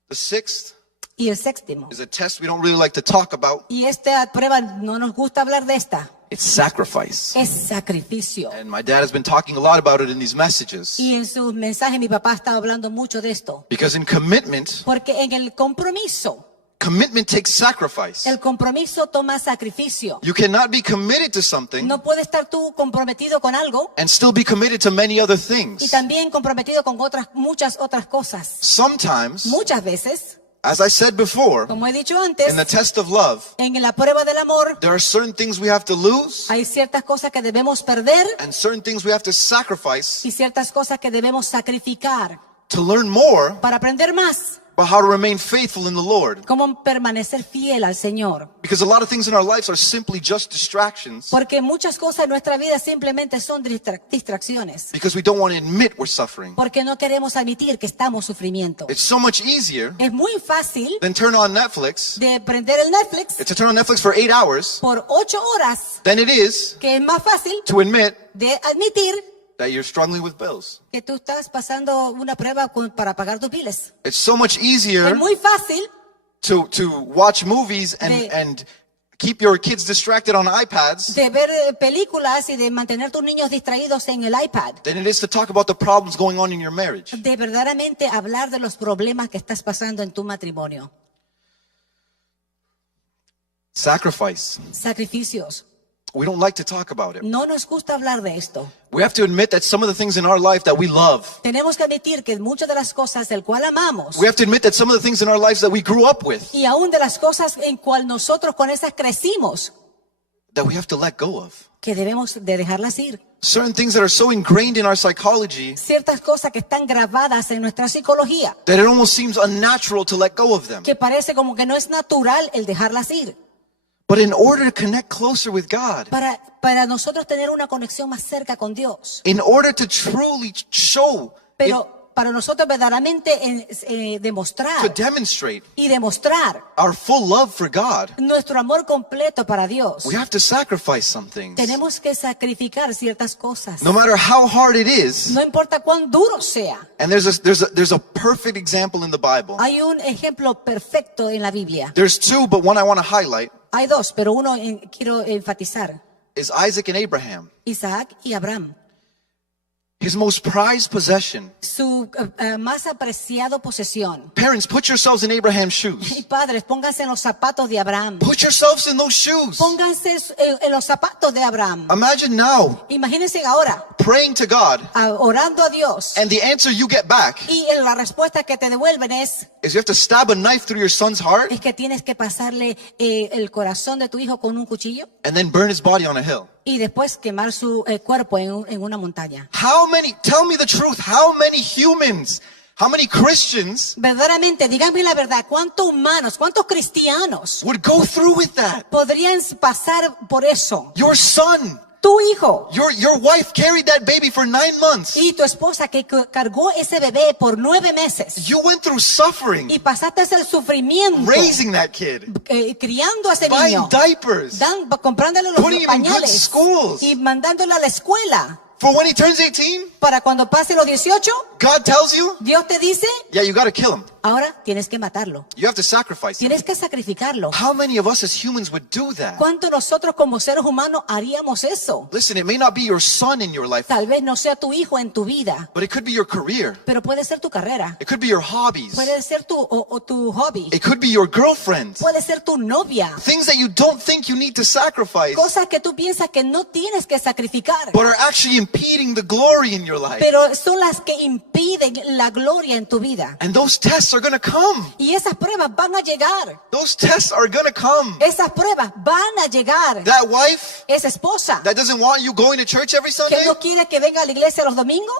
The sixth Y el séptimo. is a test we don't really like to talk about. Y esta prueba no nos gusta hablar de esta. It's sacrifice. Es sacrificio. And my dad has been talking a lot about it in these messages. Y en sus mensajes mi papá estaba hablando mucho de esto. Because in commitment, Porque en el compromiso, commitment takes sacrifice. el compromiso toma sacrificio. You cannot be committed to something No puedes estar tú comprometido con algo and still be committed to many other y things. también comprometido con muchas otras cosas. Sometimes, Muchas veces, as I said before, como he dicho antes, in the test of love, en la prueba del amor there are certain things we have to lose hay ciertas cosas que debemos perder and certain things we have to sacrifice y ciertas cosas que debemos sacrificar to learn more para aprender más. about how to remain faithful in the Lord. Cómo permanecer fiel al Señor. Because a lot of things in our lives are simply just distractions Porque muchas cosas en nuestra vida simplemente son distracciones. because we don't want to admit we're suffering. Porque no queremos admitir que estamos sufrimiento. It's so much easier Es muy fácil than turn on Netflix. de prender el Netflix It's to turn on Netflix for 8 hours por 8 horas, than it is que es más fácil to admit de admitir that you're struggling with bills. que tú estás pasando una prueba para pagar tus biles. It's so much Es easier muy fácil to watch movies De- and keep your kids distracted on iPads de ver películas y de mantener tus niños distraídos en el iPad. than it is to talk about the problems going on in your marriage. De verdaderamente hablar de los problemas que estás pasando en tu matrimonio. Sacrifice. Sacrificios. We don't like to talk about it. No nos gusta hablar de esto. We have to admit that some of the things in our life that we love, Tenemos que admitir que muchas de las cosas del cual amamos we have to admit that some of the things in our lives that we grew up with, y aún de las cosas en cual nosotros con esas crecimos, that we have to let go of. que debemos de dejarlas ir. Certain things that are so ingrained in our psychology Ciertas cosas que están grabadas en nuestra psicología, that it almost seems unnatural to let go of them. que parece como que no es natural el dejarlas ir. But in order to connect closer with God, Para nosotros tener una conexión más cerca con Dios. in order to truly show, Pero para nosotros verdaderamente to demostrar demonstrate y demostrar our full love for God, nuestro amor completo para Dios, we have to sacrifice some things. tenemos que sacrificar ciertas cosas. No matter how hard it is, No importa cuán duro sea. and there's a perfect example in the Bible. Hay un ejemplo perfecto en la Biblia. There's two, but one I want to highlight Hay dos, pero uno quiero enfatizar. is Isaac and Abraham. Isaac y Abraham. His most prized possession. Su más apreciado posesión. Parents, put yourselves in Abraham's Y shoes. padres, pónganse en los zapatos de Abraham. Put yourselves in those shoes. Pónganse en los zapatos de Abraham. Imagine now Imagínense ahora, praying to God, orando a Dios. and the answer you get back Y la respuesta que te devuelven is you have to stab a knife through your son's heart es que tienes que pasarle el corazón de tu hijo con un cuchillo and then burn his body on a hill. y después quemar su cuerpo en una montaña. Tell me the truth, how many humans, how many Christians Verdaderamente, díganme la verdad, ¿cuántos humanos, cuántos cristianos would go through with that? podrían pasar por eso? Your son, Tu hijo your wife carried that baby for 9 months. y tu esposa que cargó ese bebé por 9 meses You went through suffering y pasaste el sufrimiento raising that kid, criando a ese buying niño, diapers, comprándole los putting him in good pañales schools. y mandándole a la escuela. For when he turns 18, Para cuando pase los 18, God tells you, Dios te dice, yeah, you got to kill him. ahora tienes que matarlo. You have to sacrifice him. Tienes que sacrificarlo. How many of us as humans would do that? ¿Cuánto nosotros como seres humanos haríamos eso? Listen, it may not be your son in your life, Tal vez no sea tu hijo en tu vida, but it could be your career. pero puede ser tu carrera. It could be your hobbies. Puede ser tu hobby. It could be your girlfriend. Puede ser tu novia. Things that you don't think you need to sacrifice, Cosas que tú piensas que no tienes que sacrificar, but are actually impeding the glory in your life. pero son las que impiden la gloria en tu vida. And those tests are going to come. Y esas pruebas van a llegar. Those tests are going to come. Esas pruebas van a llegar. That wife Esa esposa that doesn't want you going to church every que Sunday, no quiere que venga a la iglesia los domingos,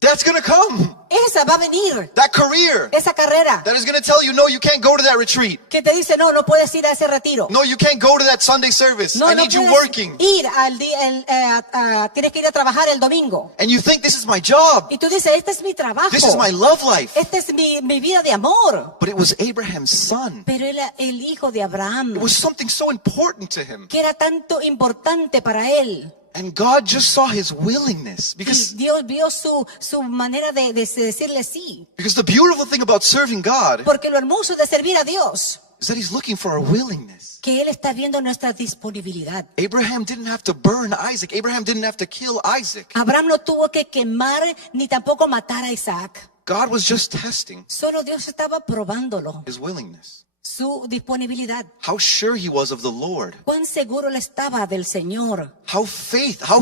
that's going to come. esa va a venir. That career Esa carrera that is going to tell you, no, you can't go to that retreat. que te dice, no, no puedes ir a ese retiro. No, you can't go to that Sunday service. No, I no need you puedes working. ir al día, tienes que ir a trabajar el domingo. And you think this is my job. Y tú dices, este es mi trabajo. This is my love life. Esta es mi vida de amor. But it was Abraham's son. Pero era el hijo de Abraham, It was something so important to him. que era tanto importante para él. And God just saw his willingness. Y Because Dios vio su manera de decirle sí. the beautiful thing about serving God Porque lo hermoso de servir a Dios, is that he's looking for our willingness. que Él está viendo nuestra disponibilidad. Abraham didn't have to burn Isaac. Abraham didn't have to kill Isaac. Abraham no tuvo que quemar ni tampoco matar a Isaac. God was just testing Solo Dios estaba probándolo, his willingness. su disponibilidad. How sure he was of the Lord. Cuán seguro él estaba del Señor. How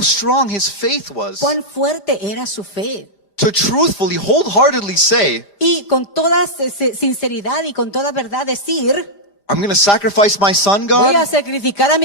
strong his faith was. Cuán fuerte era su fe. To truthfully, wholeheartedly say, Y con toda sinceridad y con toda verdad decir, I'm going to sacrifice my son, voy a God, sacrificar a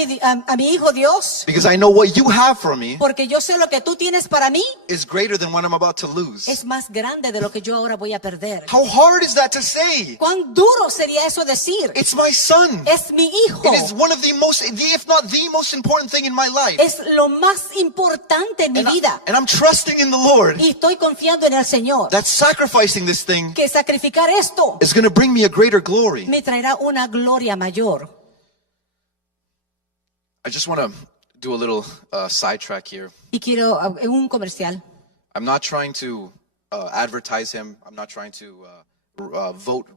mi hijo Dios, because I know what you have for me porque yo sé lo que tú tienes para mí is greater than what I'm about to lose. es más grande de lo que yo ahora voy a perder. How hard is that to say? Cuán duro sería eso decir. It's my son. Es mi hijo. It is one of the most, if not the most important thing in my life. Es lo más importante en mi vida. And I'm trusting in the Lord Y estoy confiando en el Señor. that sacrificing this thing Que sacrificar esto is going to bring me a greater glory. me traerá una gloria mayor. I just want to do a little sidetrack here. Y quiero un comercial. I'm not trying to advertise him. I'm not trying to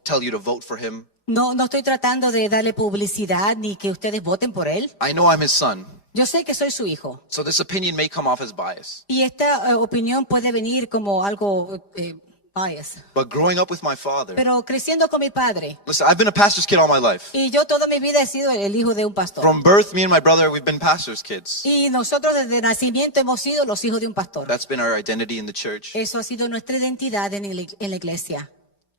tell you to vote for him. No estoy tratando de darle publicidad ni que ustedes voten por él. I know I'm his son, Yo sé que soy su hijo. so this opinion may come off as bias. Y esta opinión puede venir como algo bias. But growing up with my father, Pero creciendo con mi padre. listen, I've been a pastor's kid all my life. Y yo toda mi vida he sido el hijo de un pastor. From birth, me and my brother, we've been pastor's kids. Y nosotros desde nacimiento hemos sido los hijos de un pastor. That's been our identity in the church. Eso ha sido nuestra identidad en la iglesia.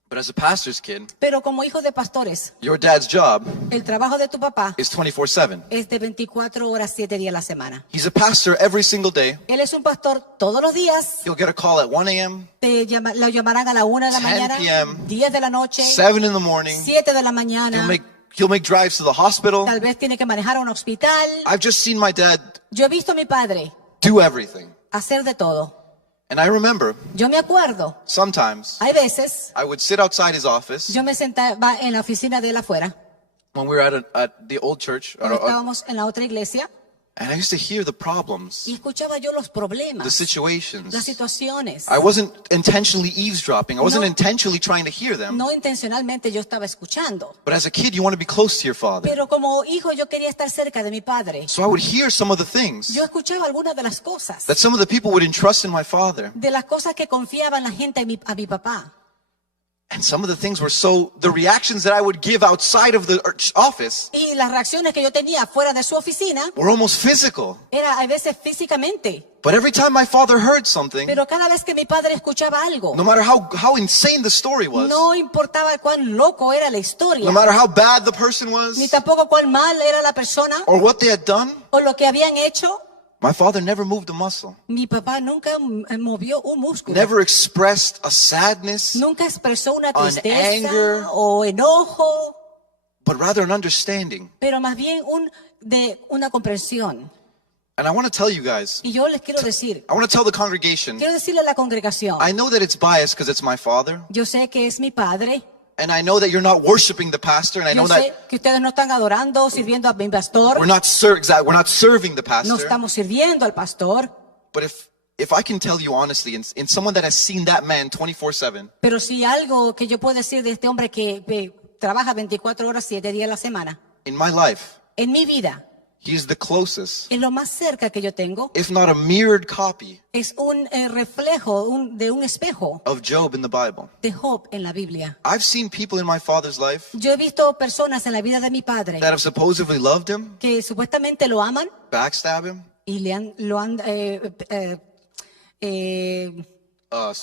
But as a pastor's kid, Pero como hijos de pastores, your dad's job el trabajo de tu papá is 24/7. es de 24 horas, 7 días a la semana. He's a pastor every single day. Él es un pastor todos los días. He'll get a call at 1 a.m., Lo llamarán a la 1 de la 10 mañana, p.m., 10 de la noche, 7 in the morning. 7 de la mañana. He'll make drives to the hospital. Tal vez tiene que manejar a un hospital. I've just seen my dad Yo he visto a mi padre do everything. hacer de todo. And I remember Yo me acuerdo, sometimes hay veces, I would sit outside his office yo me sentaba en la oficina de él afuera, when we were at the old church, cuando estábamos en la otra iglesia, and I used to hear the problems, y escuchaba yo los the problemas, las situations. situaciones. I wasn't intentionally eavesdropping. I wasn't No. intentionally trying to hear them. No intencionalmente yo estaba escuchando. But as a kid, you want to be close to your father. Pero como hijo yo quería estar cerca de mi padre. So I would hear some of the things Yo escuchaba algunas de las cosas, that some of the people would entrust in my father. de las cosas que confiaban la gente a mi papá. And some of the things were the reactions that I would give outside of the office Y las reacciones que yo tenía fuera de su oficina were almost physical. era a veces físicamente. But every time my father heard something, Pero cada vez que mi padre escuchaba algo, no matter how insane the story was, no importaba cuán loco era la historia, no matter how bad the person ni was, tampoco cuán mal era la persona or what they had done, o lo que habían hecho, my father never moved a muscle, mi papá nunca movió un músculo. never expressed a sadness, Nunca expresó una An tristeza anger. o enojo, but rather an understanding. pero más bien una comprensión. And I want to tell you guys, Y yo les quiero decir, I want to tell the congregation, quiero decirle a la congregación, I know that it's biased because it's my father, yo sé que es mi padre, and I know that you're not worshiping the pastor, and I yo know sé that que ustedes no están adorando, sirviendo a mi pastor, we're not serving the no pastor. estamos sirviendo al pastor, But if I can tell you honestly, in someone that has seen that man 24/7, pero si algo que yo puedo decir de este hombre que trabaja 24 horas, 7 días a la semana, in my life, en mi vida, he is the closest, es lo más cerca que yo tengo, if not a mirrored copy es un reflejo de un espejo of Job in the Bible. de Job en la Biblia. I've seen people in my father's life Yo he visto personas en la vida de mi padre that have supposedly loved him, que supuestamente lo aman backstab him, y lo han uh,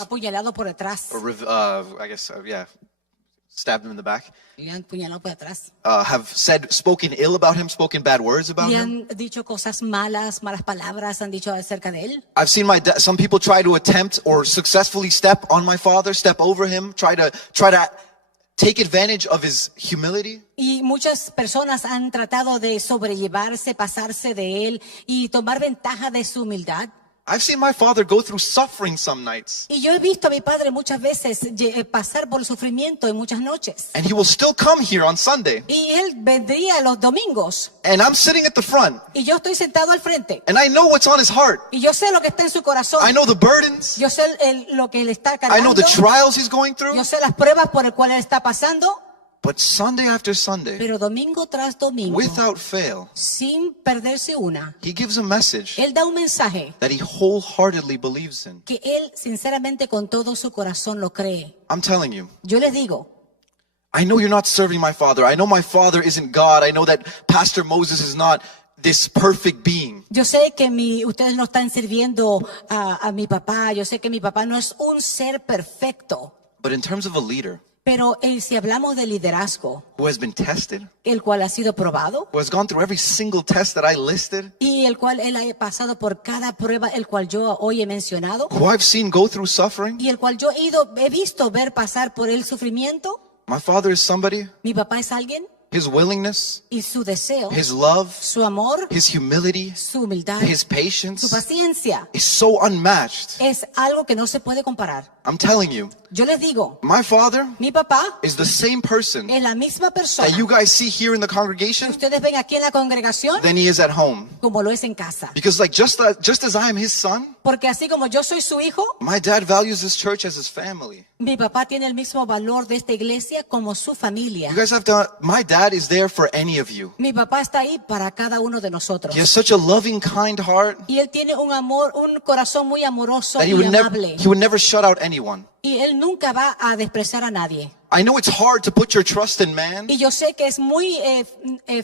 apuñalado por detrás, or I guess, yeah, stabbed him in the back, Le han puñalado por atrás. have spoken ill about him, spoken bad words about Le him. han dicho cosas malas, malas palabras han dicho acerca de él. I've seen some people try to attempt or successfully step on my father, step over him, try to take advantage of his humility. Y muchas personas han tratado de sobrellevarse, pasarse de él y tomar ventaja de su humildad. I've seen my father go through suffering some nights, Y yo he visto a mi padre muchas veces pasar por sufrimiento en muchas noches. and he will still come here on Sunday. Y él vendría los domingos And I'm sitting at the front, y yo estoy sentado al frente. and I know what's on his heart. Y yo sé lo que está en su corazón. I know the burdens. Yo sé lo que le está I know cargando. the trials he's going through. Yo sé las pruebas por las cuales él está pasando. But Sunday after Sunday, Pero domingo tras domingo, without fail, sin perderse una, he gives a message él da un mensaje that he wholeheartedly believes in. que él sinceramente con todo su corazón lo cree. I'm telling you, Yo les digo, I know you're not serving my father. I know my father isn't God. I know that Pastor Moses is not this perfect being. yo sé que ustedes no están sirviendo a mi papá, yo sé que mi papá no es un ser perfecto, But in terms of a leader pero si hablamos de liderazgo, who has been tested, el cual ha sido probado who has gone through every single test that I listed, y el cual él ha pasado por cada prueba, el cual yo hoy he mencionado, who I've seen go through suffering, y el cual yo he visto ver pasar por el sufrimiento, my father is somebody, mi papá es alguien his willingness, y su deseo, his love, su amor, his humility, su humildad, his su patience paciencia is so unmatched. es algo que no se puede comparar. I'm telling you, Yo les digo, my father mi papá is the same person es la misma persona that you guys see here in the que congregation ustedes ven aquí en la congregación than he is at home. como lo es en casa. Because like just as I am his son, Porque así como yo soy su hijo, my dad values this church as his family. mi papá tiene el mismo valor de esta iglesia como su familia. You guys have to, my dad is there for any of you. Mi papá está ahí para cada uno de nosotros. He has such a loving, kind heart Y él tiene un amor, un corazón muy amoroso that y amable. he would never shut out anyone. Y él nunca va a despreciar a nadie. I know it's hard to put your trust in man, Y yo sé que es muy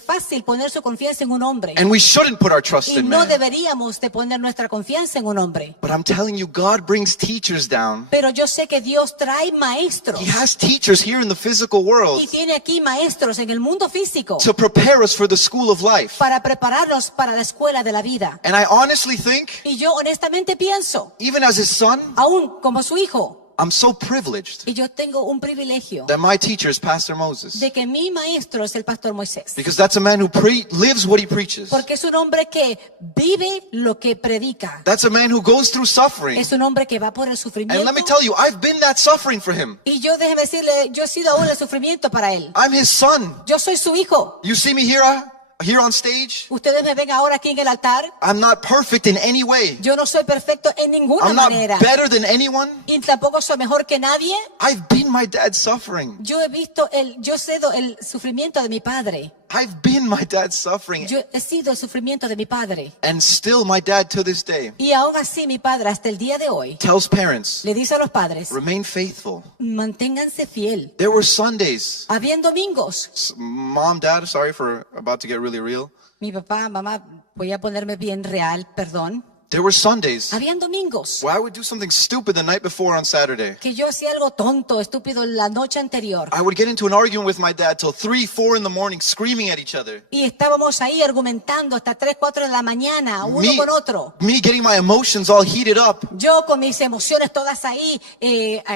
fácil poner su confianza en un hombre. and we shouldn't put our trust Y in no man. deberíamos de poner nuestra confianza en un hombre. But I'm telling you, God brings teachers down. Pero yo sé que Dios trae maestros. He has teachers here in the physical world Y tiene aquí maestros en el mundo físico to prepare us for the school of life. para prepararnos para la escuela de la vida. And I honestly think, Y yo honestamente pienso, even as his son, aún como su hijo, I'm so privileged y yo tengo un privilegio that my teacher is Pastor Moses. de que mi maestro es el pastor Moisés. Because that's a man who lives what he preaches. Porque es un hombre que vive lo que predica. That's a man who goes through suffering. Es un hombre que va por el And sufrimiento. let me tell you, I've been that suffering for him. Y yo déjeme decirle, yo he sido aún el sufrimiento para él. I'm his son. Yo soy su hijo. You see me here on stage? Ustedes me ven ahora aquí en el altar. I'm not perfect in any way. Yo no soy perfecto en ninguna I'm not manera. better than anyone. Y tampoco soy mejor que nadie. I've been my dad's suffering. Yo he sido el sufrimiento de mi padre. I've been my dad's suffering. Yo he sido el sufrimiento de mi padre. And still my dad to this day Y aún así mi padre hasta el día de hoy tells parents, le dice a los padres, remain faithful. manténganse fiel. There were Sundays. Habían domingos. Mom, dad, sorry for about to get really real. Mi papá, mamá, voy a ponerme bien real, perdón. There were Sundays Habían domingos where I would do something stupid the night before on Saturday. que yo hacía algo tonto, estúpido la noche anterior. I would get into an argument with my dad till 3, 4 in the morning, screaming at each other. Y estábamos ahí argumentando hasta 3, 4 de la mañana, uno con otro. Me getting my emotions all heated up, Yo con mis emociones todas ahí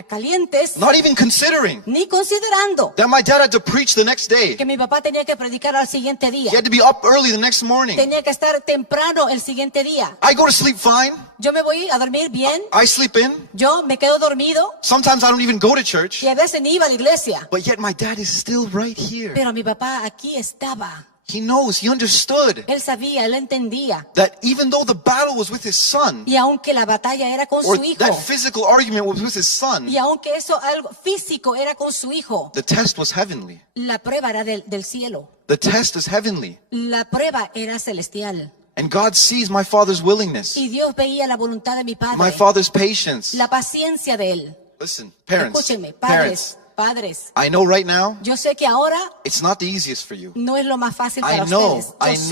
calientes, not even considering ni considerando that my dad had to preach the next day. que mi papá tenía que predicar al siguiente día. He had to be up early the next morning. Tenía que estar temprano el siguiente día. I go to sleep fine. Yo me voy a dormir bien, I sleep in. yo me quedo dormido Sometimes I don't even go to church. y a veces ni iba a la iglesia. But yet my dad is still right here. Pero mi papá aquí estaba. He knows, he understood Él sabía, él entendía. that even though the battle was with his son, Y aunque la batalla era con or su hijo, that physical argument was with his son, y aunque eso algo físico era con su hijo, the test was heavenly. la prueba era del cielo. The test is heavenly. La prueba era celestial. And God sees my father's willingness, Y Dios veía la voluntad de mi my padre, father's patience. la paciencia de él. Listen, parents, Escúchenme, padres, Padres, I know right now, yo sé que ahora it's not the easiest for you. no es lo más fácil I para know, ustedes.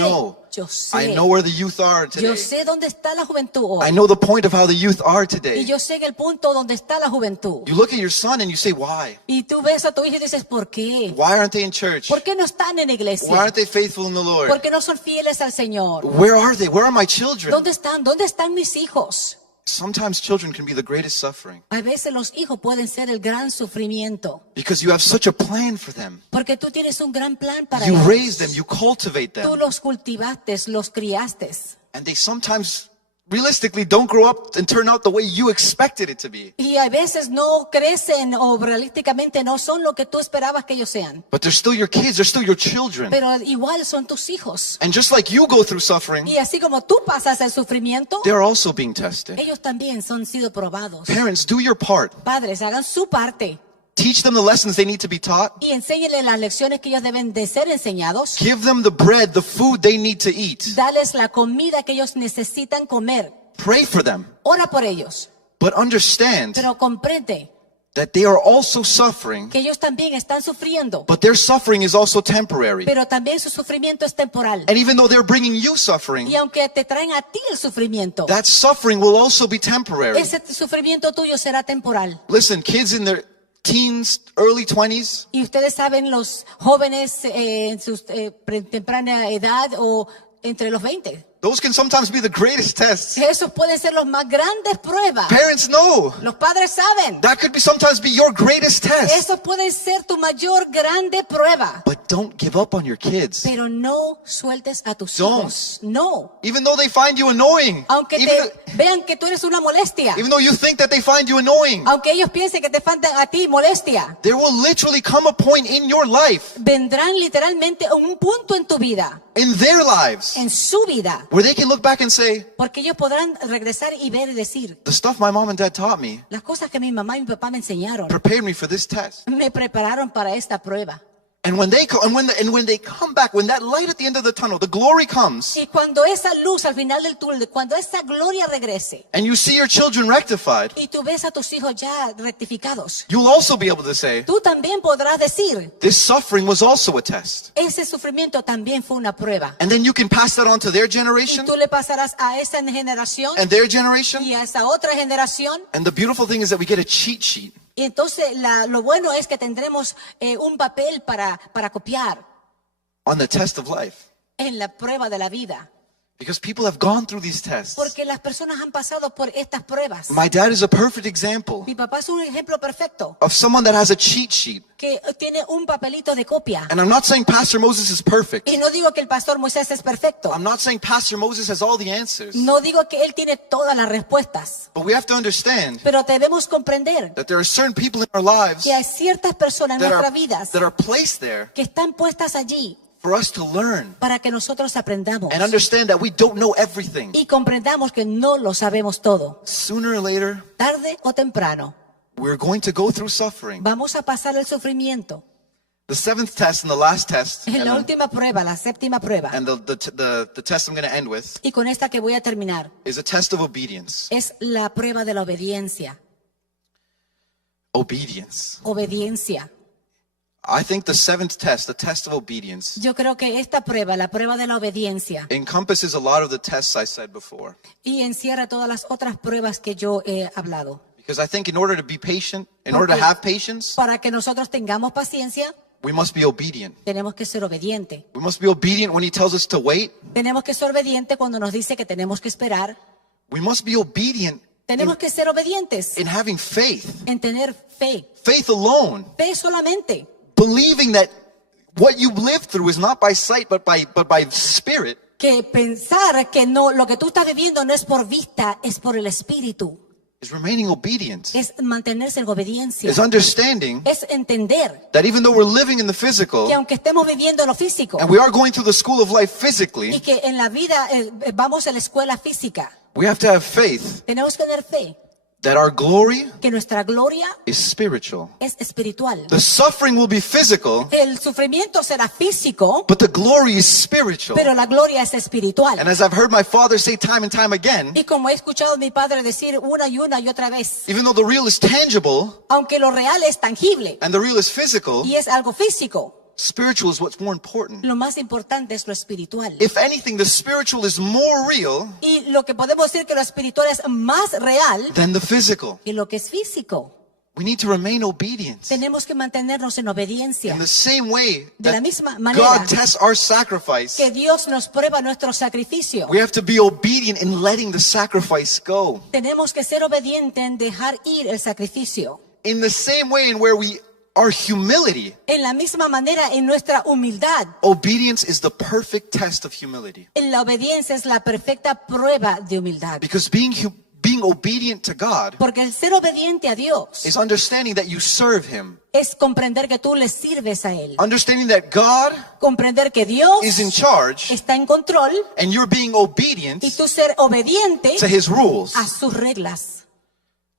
Yo I sé, know where the youth are yo today. sé dónde está la juventud I hoy. know the point of how the youth are Y today. yo sé que el punto donde está la juventud. You look at your son and you say, why? Y tú ves a tu hijo y dices, ¿por qué? Why aren't they in church? ¿Por qué no están en la Why iglesia? aren't they faithful in the Lord? ¿Por qué no son fieles al Señor? Where are they? Where are my children? ¿Dónde están? ¿Dónde están mis hijos? Sometimes children can be the greatest suffering A veces los hijos pueden ser el gran sufrimiento. because you have such a plan for them. Porque tú tienes un gran plan para You ellos. raise them, you cultivate Tú them, los cultivaste, los criaste. and they sometimes realistically don't grow up and turn out the way you expected it to be. Y a veces no crecen o realísticamente no son lo que tú esperabas que ellos sean. But they're still your kids, they're still your children. Pero igual son tus hijos. And just like you go through suffering, Y así como tú pasas el sufrimiento, they're also being tested. ellos también son sido probados. Parents, do your part. Padres, hagan su parte Teach them the lessons they need to be taught. y enséñenles las lecciones que ellos deben de ser enseñados. Give them the bread, the food they need to eat. Dales la comida que ellos necesitan comer. Pray for them. Ora por ellos. But understand Pero comprende that they are also suffering, que ellos también están sufriendo. but their suffering is also temporary. Pero también su sufrimiento es temporal. And even though they're bringing you suffering, Y aunque te traen a ti el sufrimiento, that suffering will also be temporary. ese sufrimiento tuyo será temporal. Listen, kids in their teens, early 20s, Y ustedes saben, los jóvenes en su temprana edad o entre los 20, those can sometimes be the greatest tests. esos pueden ser los más grandes pruebas. Parents know Los padres saben. that could be sometimes be your greatest test. Eso puede ser tu mayor grande prueba. But don't give up on your kids. Pero no sueltes a tus Don't. hijos. No. Even though they find you annoying, Aunque even, te vean que tú eres una molestia. even though you think that they find you annoying, Aunque ellos piensen que te faltan a ti molestia. there will literally come a point in your life, Vendrán literalmente a un punto en tu vida, in their lives, en su vida. where they can look back and say, Porque ellos podrán regresar y ver y decir, the stuff my mom and dad taught me las cosas que mi mamá y mi papá me enseñaron, prepared me for this test. me prepararon para esta prueba. And when they when they come back, when that light at the end of the tunnel, the glory comes, Y cuando esa luz al final del túnel, cuando esa gloria regrese, and you see your children rectified, y tú ves a tus hijos ya rectificados, you'll also be able to say, tú también podrás decir, this suffering was also a test. ese sufrimiento también fue una prueba. And then you can pass that on to their Y generation tú le pasarás a esa generación and their generation. y a esa otra generación. And the beautiful thing is that we get a cheat sheet. Y entonces lo bueno es que tendremos un papel para copiar On the test of life. en la prueba de la vida. Because people have gone through these tests. Porque las personas han pasado por estas pruebas. My dad is a perfect example Mi papá es un ejemplo perfecto, of someone that has a cheat sheet. que tiene un papelito de copia. And I'm not saying Pastor Moses is perfect. Y no digo que el pastor Moisés es perfecto. I'm not saying Pastor Moses has all the answers. No digo que él tiene todas las respuestas. But we have to understand Pero debemos comprender that there are certain people in our lives que hay ciertas personas en that nuestras vidas that are placed there que están puestas allí for us to learn para que nosotros aprendamos and understand that we don't know everything. y comprendamos que no lo sabemos todo. Sooner or later, Tarde o temprano we're going to go through suffering. vamos a pasar el sufrimiento. The seventh test and the last test, En la and última prueba, la séptima prueba, the test I'm going to end with, y con esta que voy a terminar, is a test of obedience. es la prueba de la obediencia. Obedience. Obediencia. I think the seventh test, the test of obedience, Yo creo que esta prueba, la prueba de la obediencia, encompasses a lot of the tests I said before. y encierra todas las otras pruebas que yo he hablado. Because I think in order to be patient, in order to have patience, Para que nosotros tengamos paciencia, we must be obedient. tenemos que ser obedientes. We must be obedient when he tells us to wait. Tenemos que ser obedientes cuando nos dice que tenemos que esperar. We must be obedient Tenemos que ser obedientes in having faith. en tener fe. Faith alone. Fe solamente. Believing that what you live through is not by sight, but by spirit. Que pensar que no, lo que tú estás viviendo no es por vista, es por el espíritu. Is remaining obedient. Es mantenerse en obediencia. Is understanding Es entender that even though we're living in the physical, que aunque estemos viviendo lo físico and we are going through the school of life y physically, que en la vida vamos a la escuela física, we have to have faith tenemos que tener fe that our glory que nuestra gloria is spiritual. es espiritual. The suffering will be physical, El sufrimiento será físico, but the glory is spiritual. pero la gloria es espiritual. And as I've heard my father say time and time again, Y como he escuchado a mi padre decir una y otra vez, even though the real is tangible aunque lo real es tangible and the real is physical, y es algo físico, spiritual is what's more important. lo más importante es lo espiritual. If anything, the spiritual is more real Y lo que podemos decir que lo espiritual es más real than the physical. que lo que es físico. We need to remain obedient. Tenemos que mantenernos en obediencia. In the same way De la that misma manera God tests our sacrifice, que Dios nos prueba nuestro sacrificio. we have to be obedient in letting the sacrifice go. Tenemos que ser obedientes en dejar ir el sacrificio. In the same way in where our humility, En la misma manera en nuestra humildad. obedience is the perfect test of humility. En la obediencia es la perfecta prueba de humildad. Because being obedient to God Porque el ser obediente a Dios is understanding that you serve Him. es comprender que tú le sirves a Él. Understanding that God Comprender que Dios is in charge está en control and you're being obedient y tú ser obediente to His rules. a sus reglas.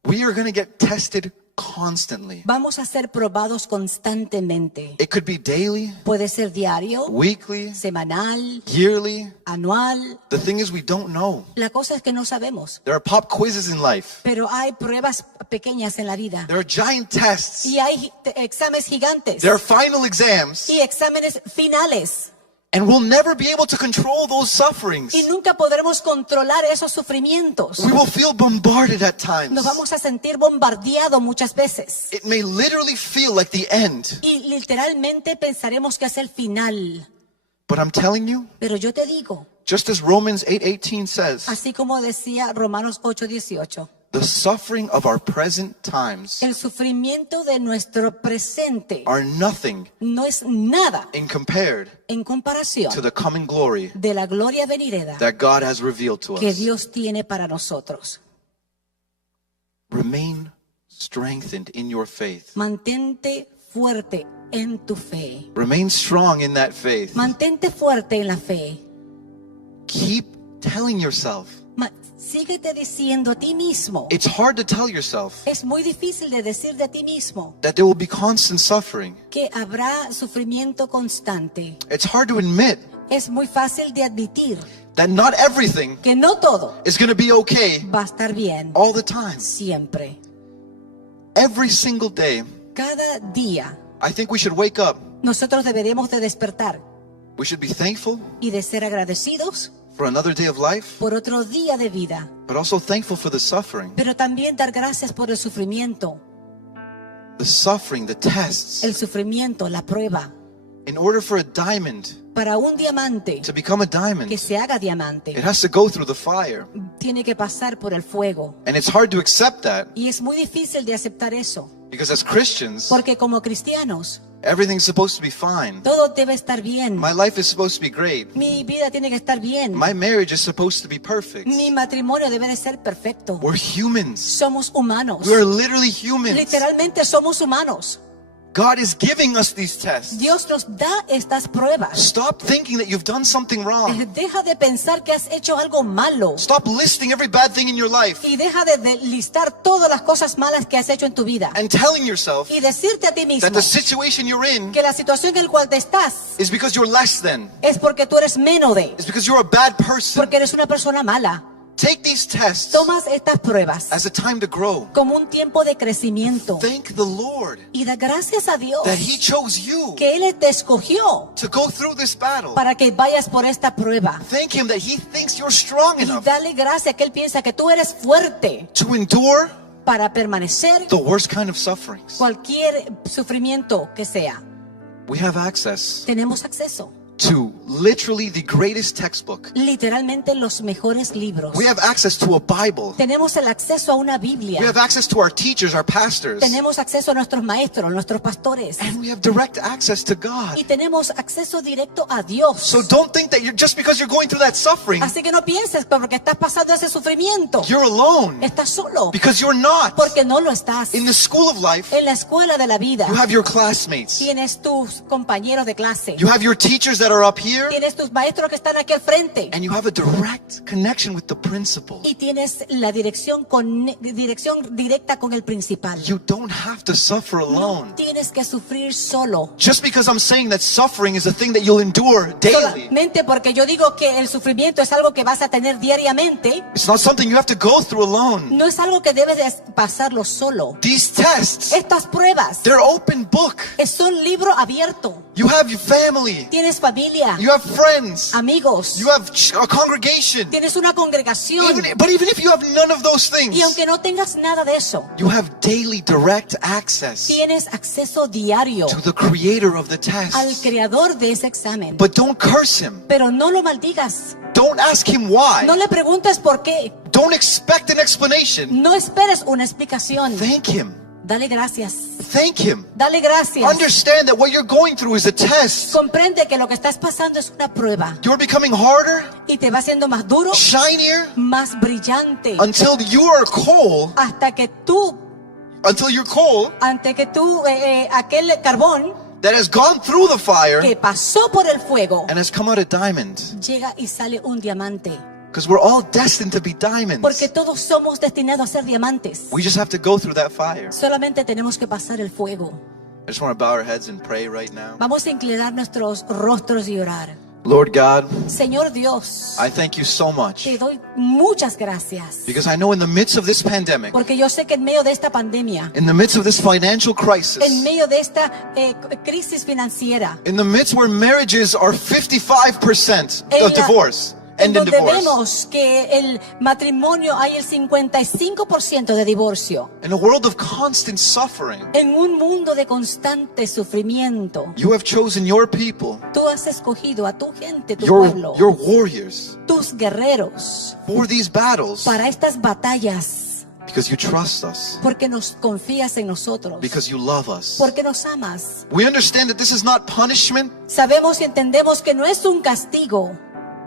We are going to get tested constantly. Vamos a ser probados constantemente. It could be daily, Puede ser diario, weekly, semanal, yearly. anual. The thing is, we don't know. La cosa es que no sabemos. There are pop quizzes in life. Pero hay pruebas pequeñas en la vida. There are giant tests. Y hay exámenes gigantes. There are final exams. Y exámenes finales. And we'll never be able to control those sufferings. Y nunca podremos controlar esos sufrimientos. We will feel bombarded at times. Nos vamos a sentir bombardeados muchas veces. It may literally feel like the end. Y literalmente pensaremos que es el final. But I'm telling you, Pero yo te digo, just as Romans 8:18 says, así como decía Romanos 8:18, the suffering of our present times el sufrimiento de nuestro presente are nothing no es nada in compared en comparación to the coming glory de la gloria venidera that God has revealed to que us. Dios tiene para nosotros. Remain strengthened in your faith. Mantente fuerte en tu fe. Remain strong in that faith. Mantente fuerte en la fe. Keep telling yourself. Síguete diciendo a ti mismo. It's hard to tell yourself Es muy difícil de decir de ti mismo that there will be constant suffering. que habrá sufrimiento constante. It's hard to admit Es muy fácil de admitir that not everything que no todo is going to be okay va a estar bien all the time. siempre. Every single day, Cada día I think we should wake up. nosotros deberemos de despertar We should be thankful y de ser agradecidos for another day of life, por otro día de vida, but also thankful for the suffering. pero también dar gracias por el sufrimiento, The suffering, the tests. el sufrimiento, la prueba. In order for a diamond Para un diamante to become a que diamond, se haga it diamante, has to go through the fire. tiene que pasar por el fuego. And it's hard to accept that Y es muy difícil de aceptar eso, because as Christians, porque como cristianos, everything's supposed to be fine. todo debe estar bien. My life is supposed to be great. Mi vida tiene que estar bien. My marriage is supposed to be perfect. Mi matrimonio debe de ser perfecto. We're humans. Somos humanos. We are literally humans. Literalmente somos humanos. God is giving us these tests. Dios nos da estas pruebas. Stop thinking that you've done something wrong. Deja de pensar que has hecho algo malo. Stop listing every bad thing in your life Y deja de listar todas las cosas malas que has hecho en tu vida. and telling yourself Y decirte a ti mismo that the situation you're in que la situación en la cual te estás is because you're less than. es porque tú eres menos de. It's because you're a bad person. Porque eres una persona mala. Take these tests Tomas estas pruebas as a time to grow. como un tiempo de crecimiento. Thank the Lord Y da gracias a Dios that He chose you que Él te escogió to go through this battle. para que vayas por esta prueba. Thank Him that He thinks you're strong Y enough dale gracias que Él piensa que tú eres fuerte to endure para permanecer the worst kind of sufferings. cualquier sufrimiento que sea. We have access Tenemos acceso. to literally the greatest textbook. Literalmente los mejores libros. We have access to a Bible. Tenemos el acceso a una Biblia. We have access to our teachers, our pastors. Tenemos acceso a nuestros maestros, nuestros pastores. And we have direct access to God. Y tenemos acceso directo a Dios. So don't think that you're just because you're going through that suffering, Así que no pienses que porque estás pasando ese sufrimiento, you're alone. estás solo. Because you're not. Porque no lo estás. In the school of life, En la escuela de la vida you have your classmates. tienes tus compañeros de clase. You have your teachers that are up here. here, tienes tus maestros que están aquí al frente and you have a direct connection with the principal. y tienes la dirección directa con el principal. You don't have to suffer alone. Tienes que sufrir solo. Just because I'm saying that suffering is a thing that you'll endure daily, Solamente porque yo digo que el sufrimiento es algo que vas a tener diariamente, it's not something you have to go through alone. no es algo que debes de pasarlo solo. These tests, Estas pruebas they're open book. son libro abierto. You have your family, Tienes familia, you have friends, amigos, you have a congregation. tienes una congregación. But even if you have none of those Y things, aunque no tengas nada de eso, you have daily direct access tienes acceso diario to the creator of the al test. creador de ese examen. But don't curse him. Pero no lo maldigas. Don't ask him why. No le preguntes por qué. Don't expect an explanation. No esperes una explicación. Thank him. Dale gracias. Thank him. Dale gracias. Understand that what you're going through is a test. Comprende que lo que estás pasando es una prueba You're becoming harder, y te va haciendo más duro, shinier, más brillante, until you are coal, hasta que tú, aquel carbón that has gone through the fire que pasó por el fuego, and has come out a diamond. llega y sale un diamante. Because we're all destined to be diamonds. Porque todos somos destinados a ser diamantes. We just have to go through that fire. Solamente tenemos que pasar el fuego. I just want to bow our heads and pray right now. Vamos a inclinar nuestros rostros y orar. Lord God, Señor Dios, I thank you so much. te doy muchas gracias. Because I know in the midst of this pandemic, Porque yo sé que en medio de esta pandemia, in the midst of this financial crisis, en medio de esta crisis financiera, in the midst where marriages are 55% of divorce, en end in donde divorce, vemos que el matrimonio hay el 55% de divorcio, in a world of constant suffering, en un mundo de constante sufrimiento, you have chosen your people, tú has escogido a tu gente, tu pueblo, your warriors, tus guerreros, for these battles, para estas batallas, because you trust us, porque nos confías en nosotros, because you love us. porque nos amas. We understand that this is not punishment, Sabemos y entendemos que no es un castigo,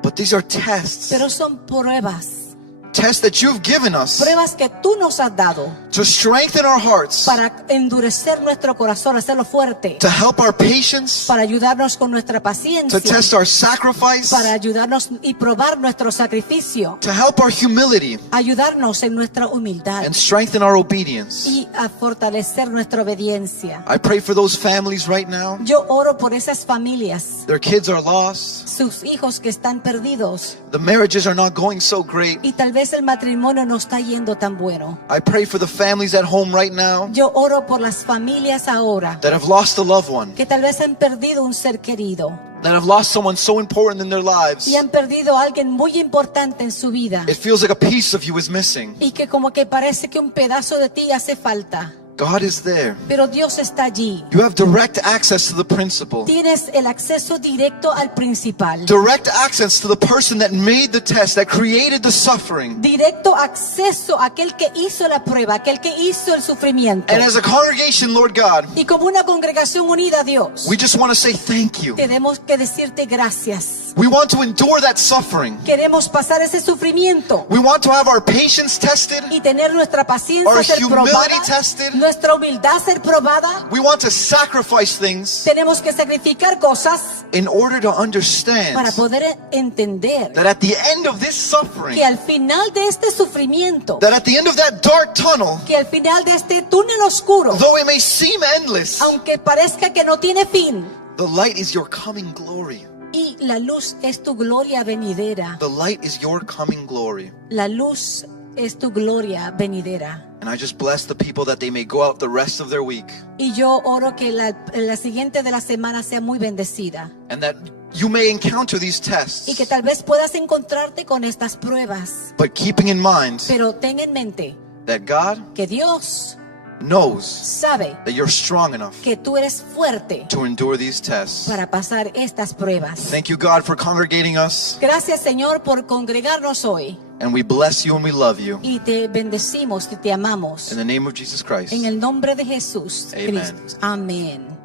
but these are tests. pero son pruebas. Tests that you've given us Pruebas que tú nos has dado to strengthen our hearts, para endurecer nuestro corazón, hacerlo fuerte, to help our patience, para ayudarnos con nuestra to paciencia, test our sacrifice, para ayudarnos y probar nuestro sacrificio, to help our humility, ayudarnos en nuestra humildad and strengthen our obedience. y a fortalecer nuestra obediencia. I pray for those families right now. Yo oro por esas familias, Their kids are lost. sus hijos que están perdidos The marriages are not going so great. y tal vez el matrimonio no está yendo tan bueno. I pray for the families at home right now Yo oro por las familias ahora that have lost a loved one, que tal vez han perdido un ser querido that have lost someone so important in their lives. y han perdido a alguien muy importante en su vida It feels like a piece of you is missing. y que como que parece que un pedazo de ti hace falta, God is there. pero Dios está allí. You have direct access to the principal. Tienes el acceso directo al principal, Direct access to the person that made the test, that created the suffering. directo acceso a aquel que hizo la prueba, aquel que hizo el sufrimiento. And as a congregation, Lord God, Y como una congregación unida a Dios, we just want to say thank you. tenemos que decirte gracias. We want to endure that suffering. Queremos pasar ese sufrimiento We want to have our patience tested. y tener nuestra paciencia Our ser humility probada, tested. nuestra humildad ser probada. We want to sacrifice things Tenemos que sacrificar cosas in order to para understand poder entender that at the end of this suffering, que al final de este sufrimiento, that at the end of that dark tunnel, que al final de este túnel oscuro, though it may seem endless, aunque parezca que no tiene fin, the light is your coming glory. y la luz es tu gloria venidera. The light is your coming glory. La luz es tu gloria venidera. And I just bless the people that they may go out the rest of their week, Y yo oro que la siguiente de la semana sea muy bendecida and that you may encounter these tests, y que tal vez puedas encontrarte con estas pruebas. but keeping in mind Pero ten en mente that God que Dios knows sabe that you're strong enough que tú eres fuerte to endure these tests. para pasar estas pruebas. Thank you, God, for congregating us, Gracias, Señor, por congregarnos hoy and we bless you and we love you. y te bendecimos y te amamos. In the name of Jesus Christ. En el nombre de Jesús Amen. Cristo. Amén.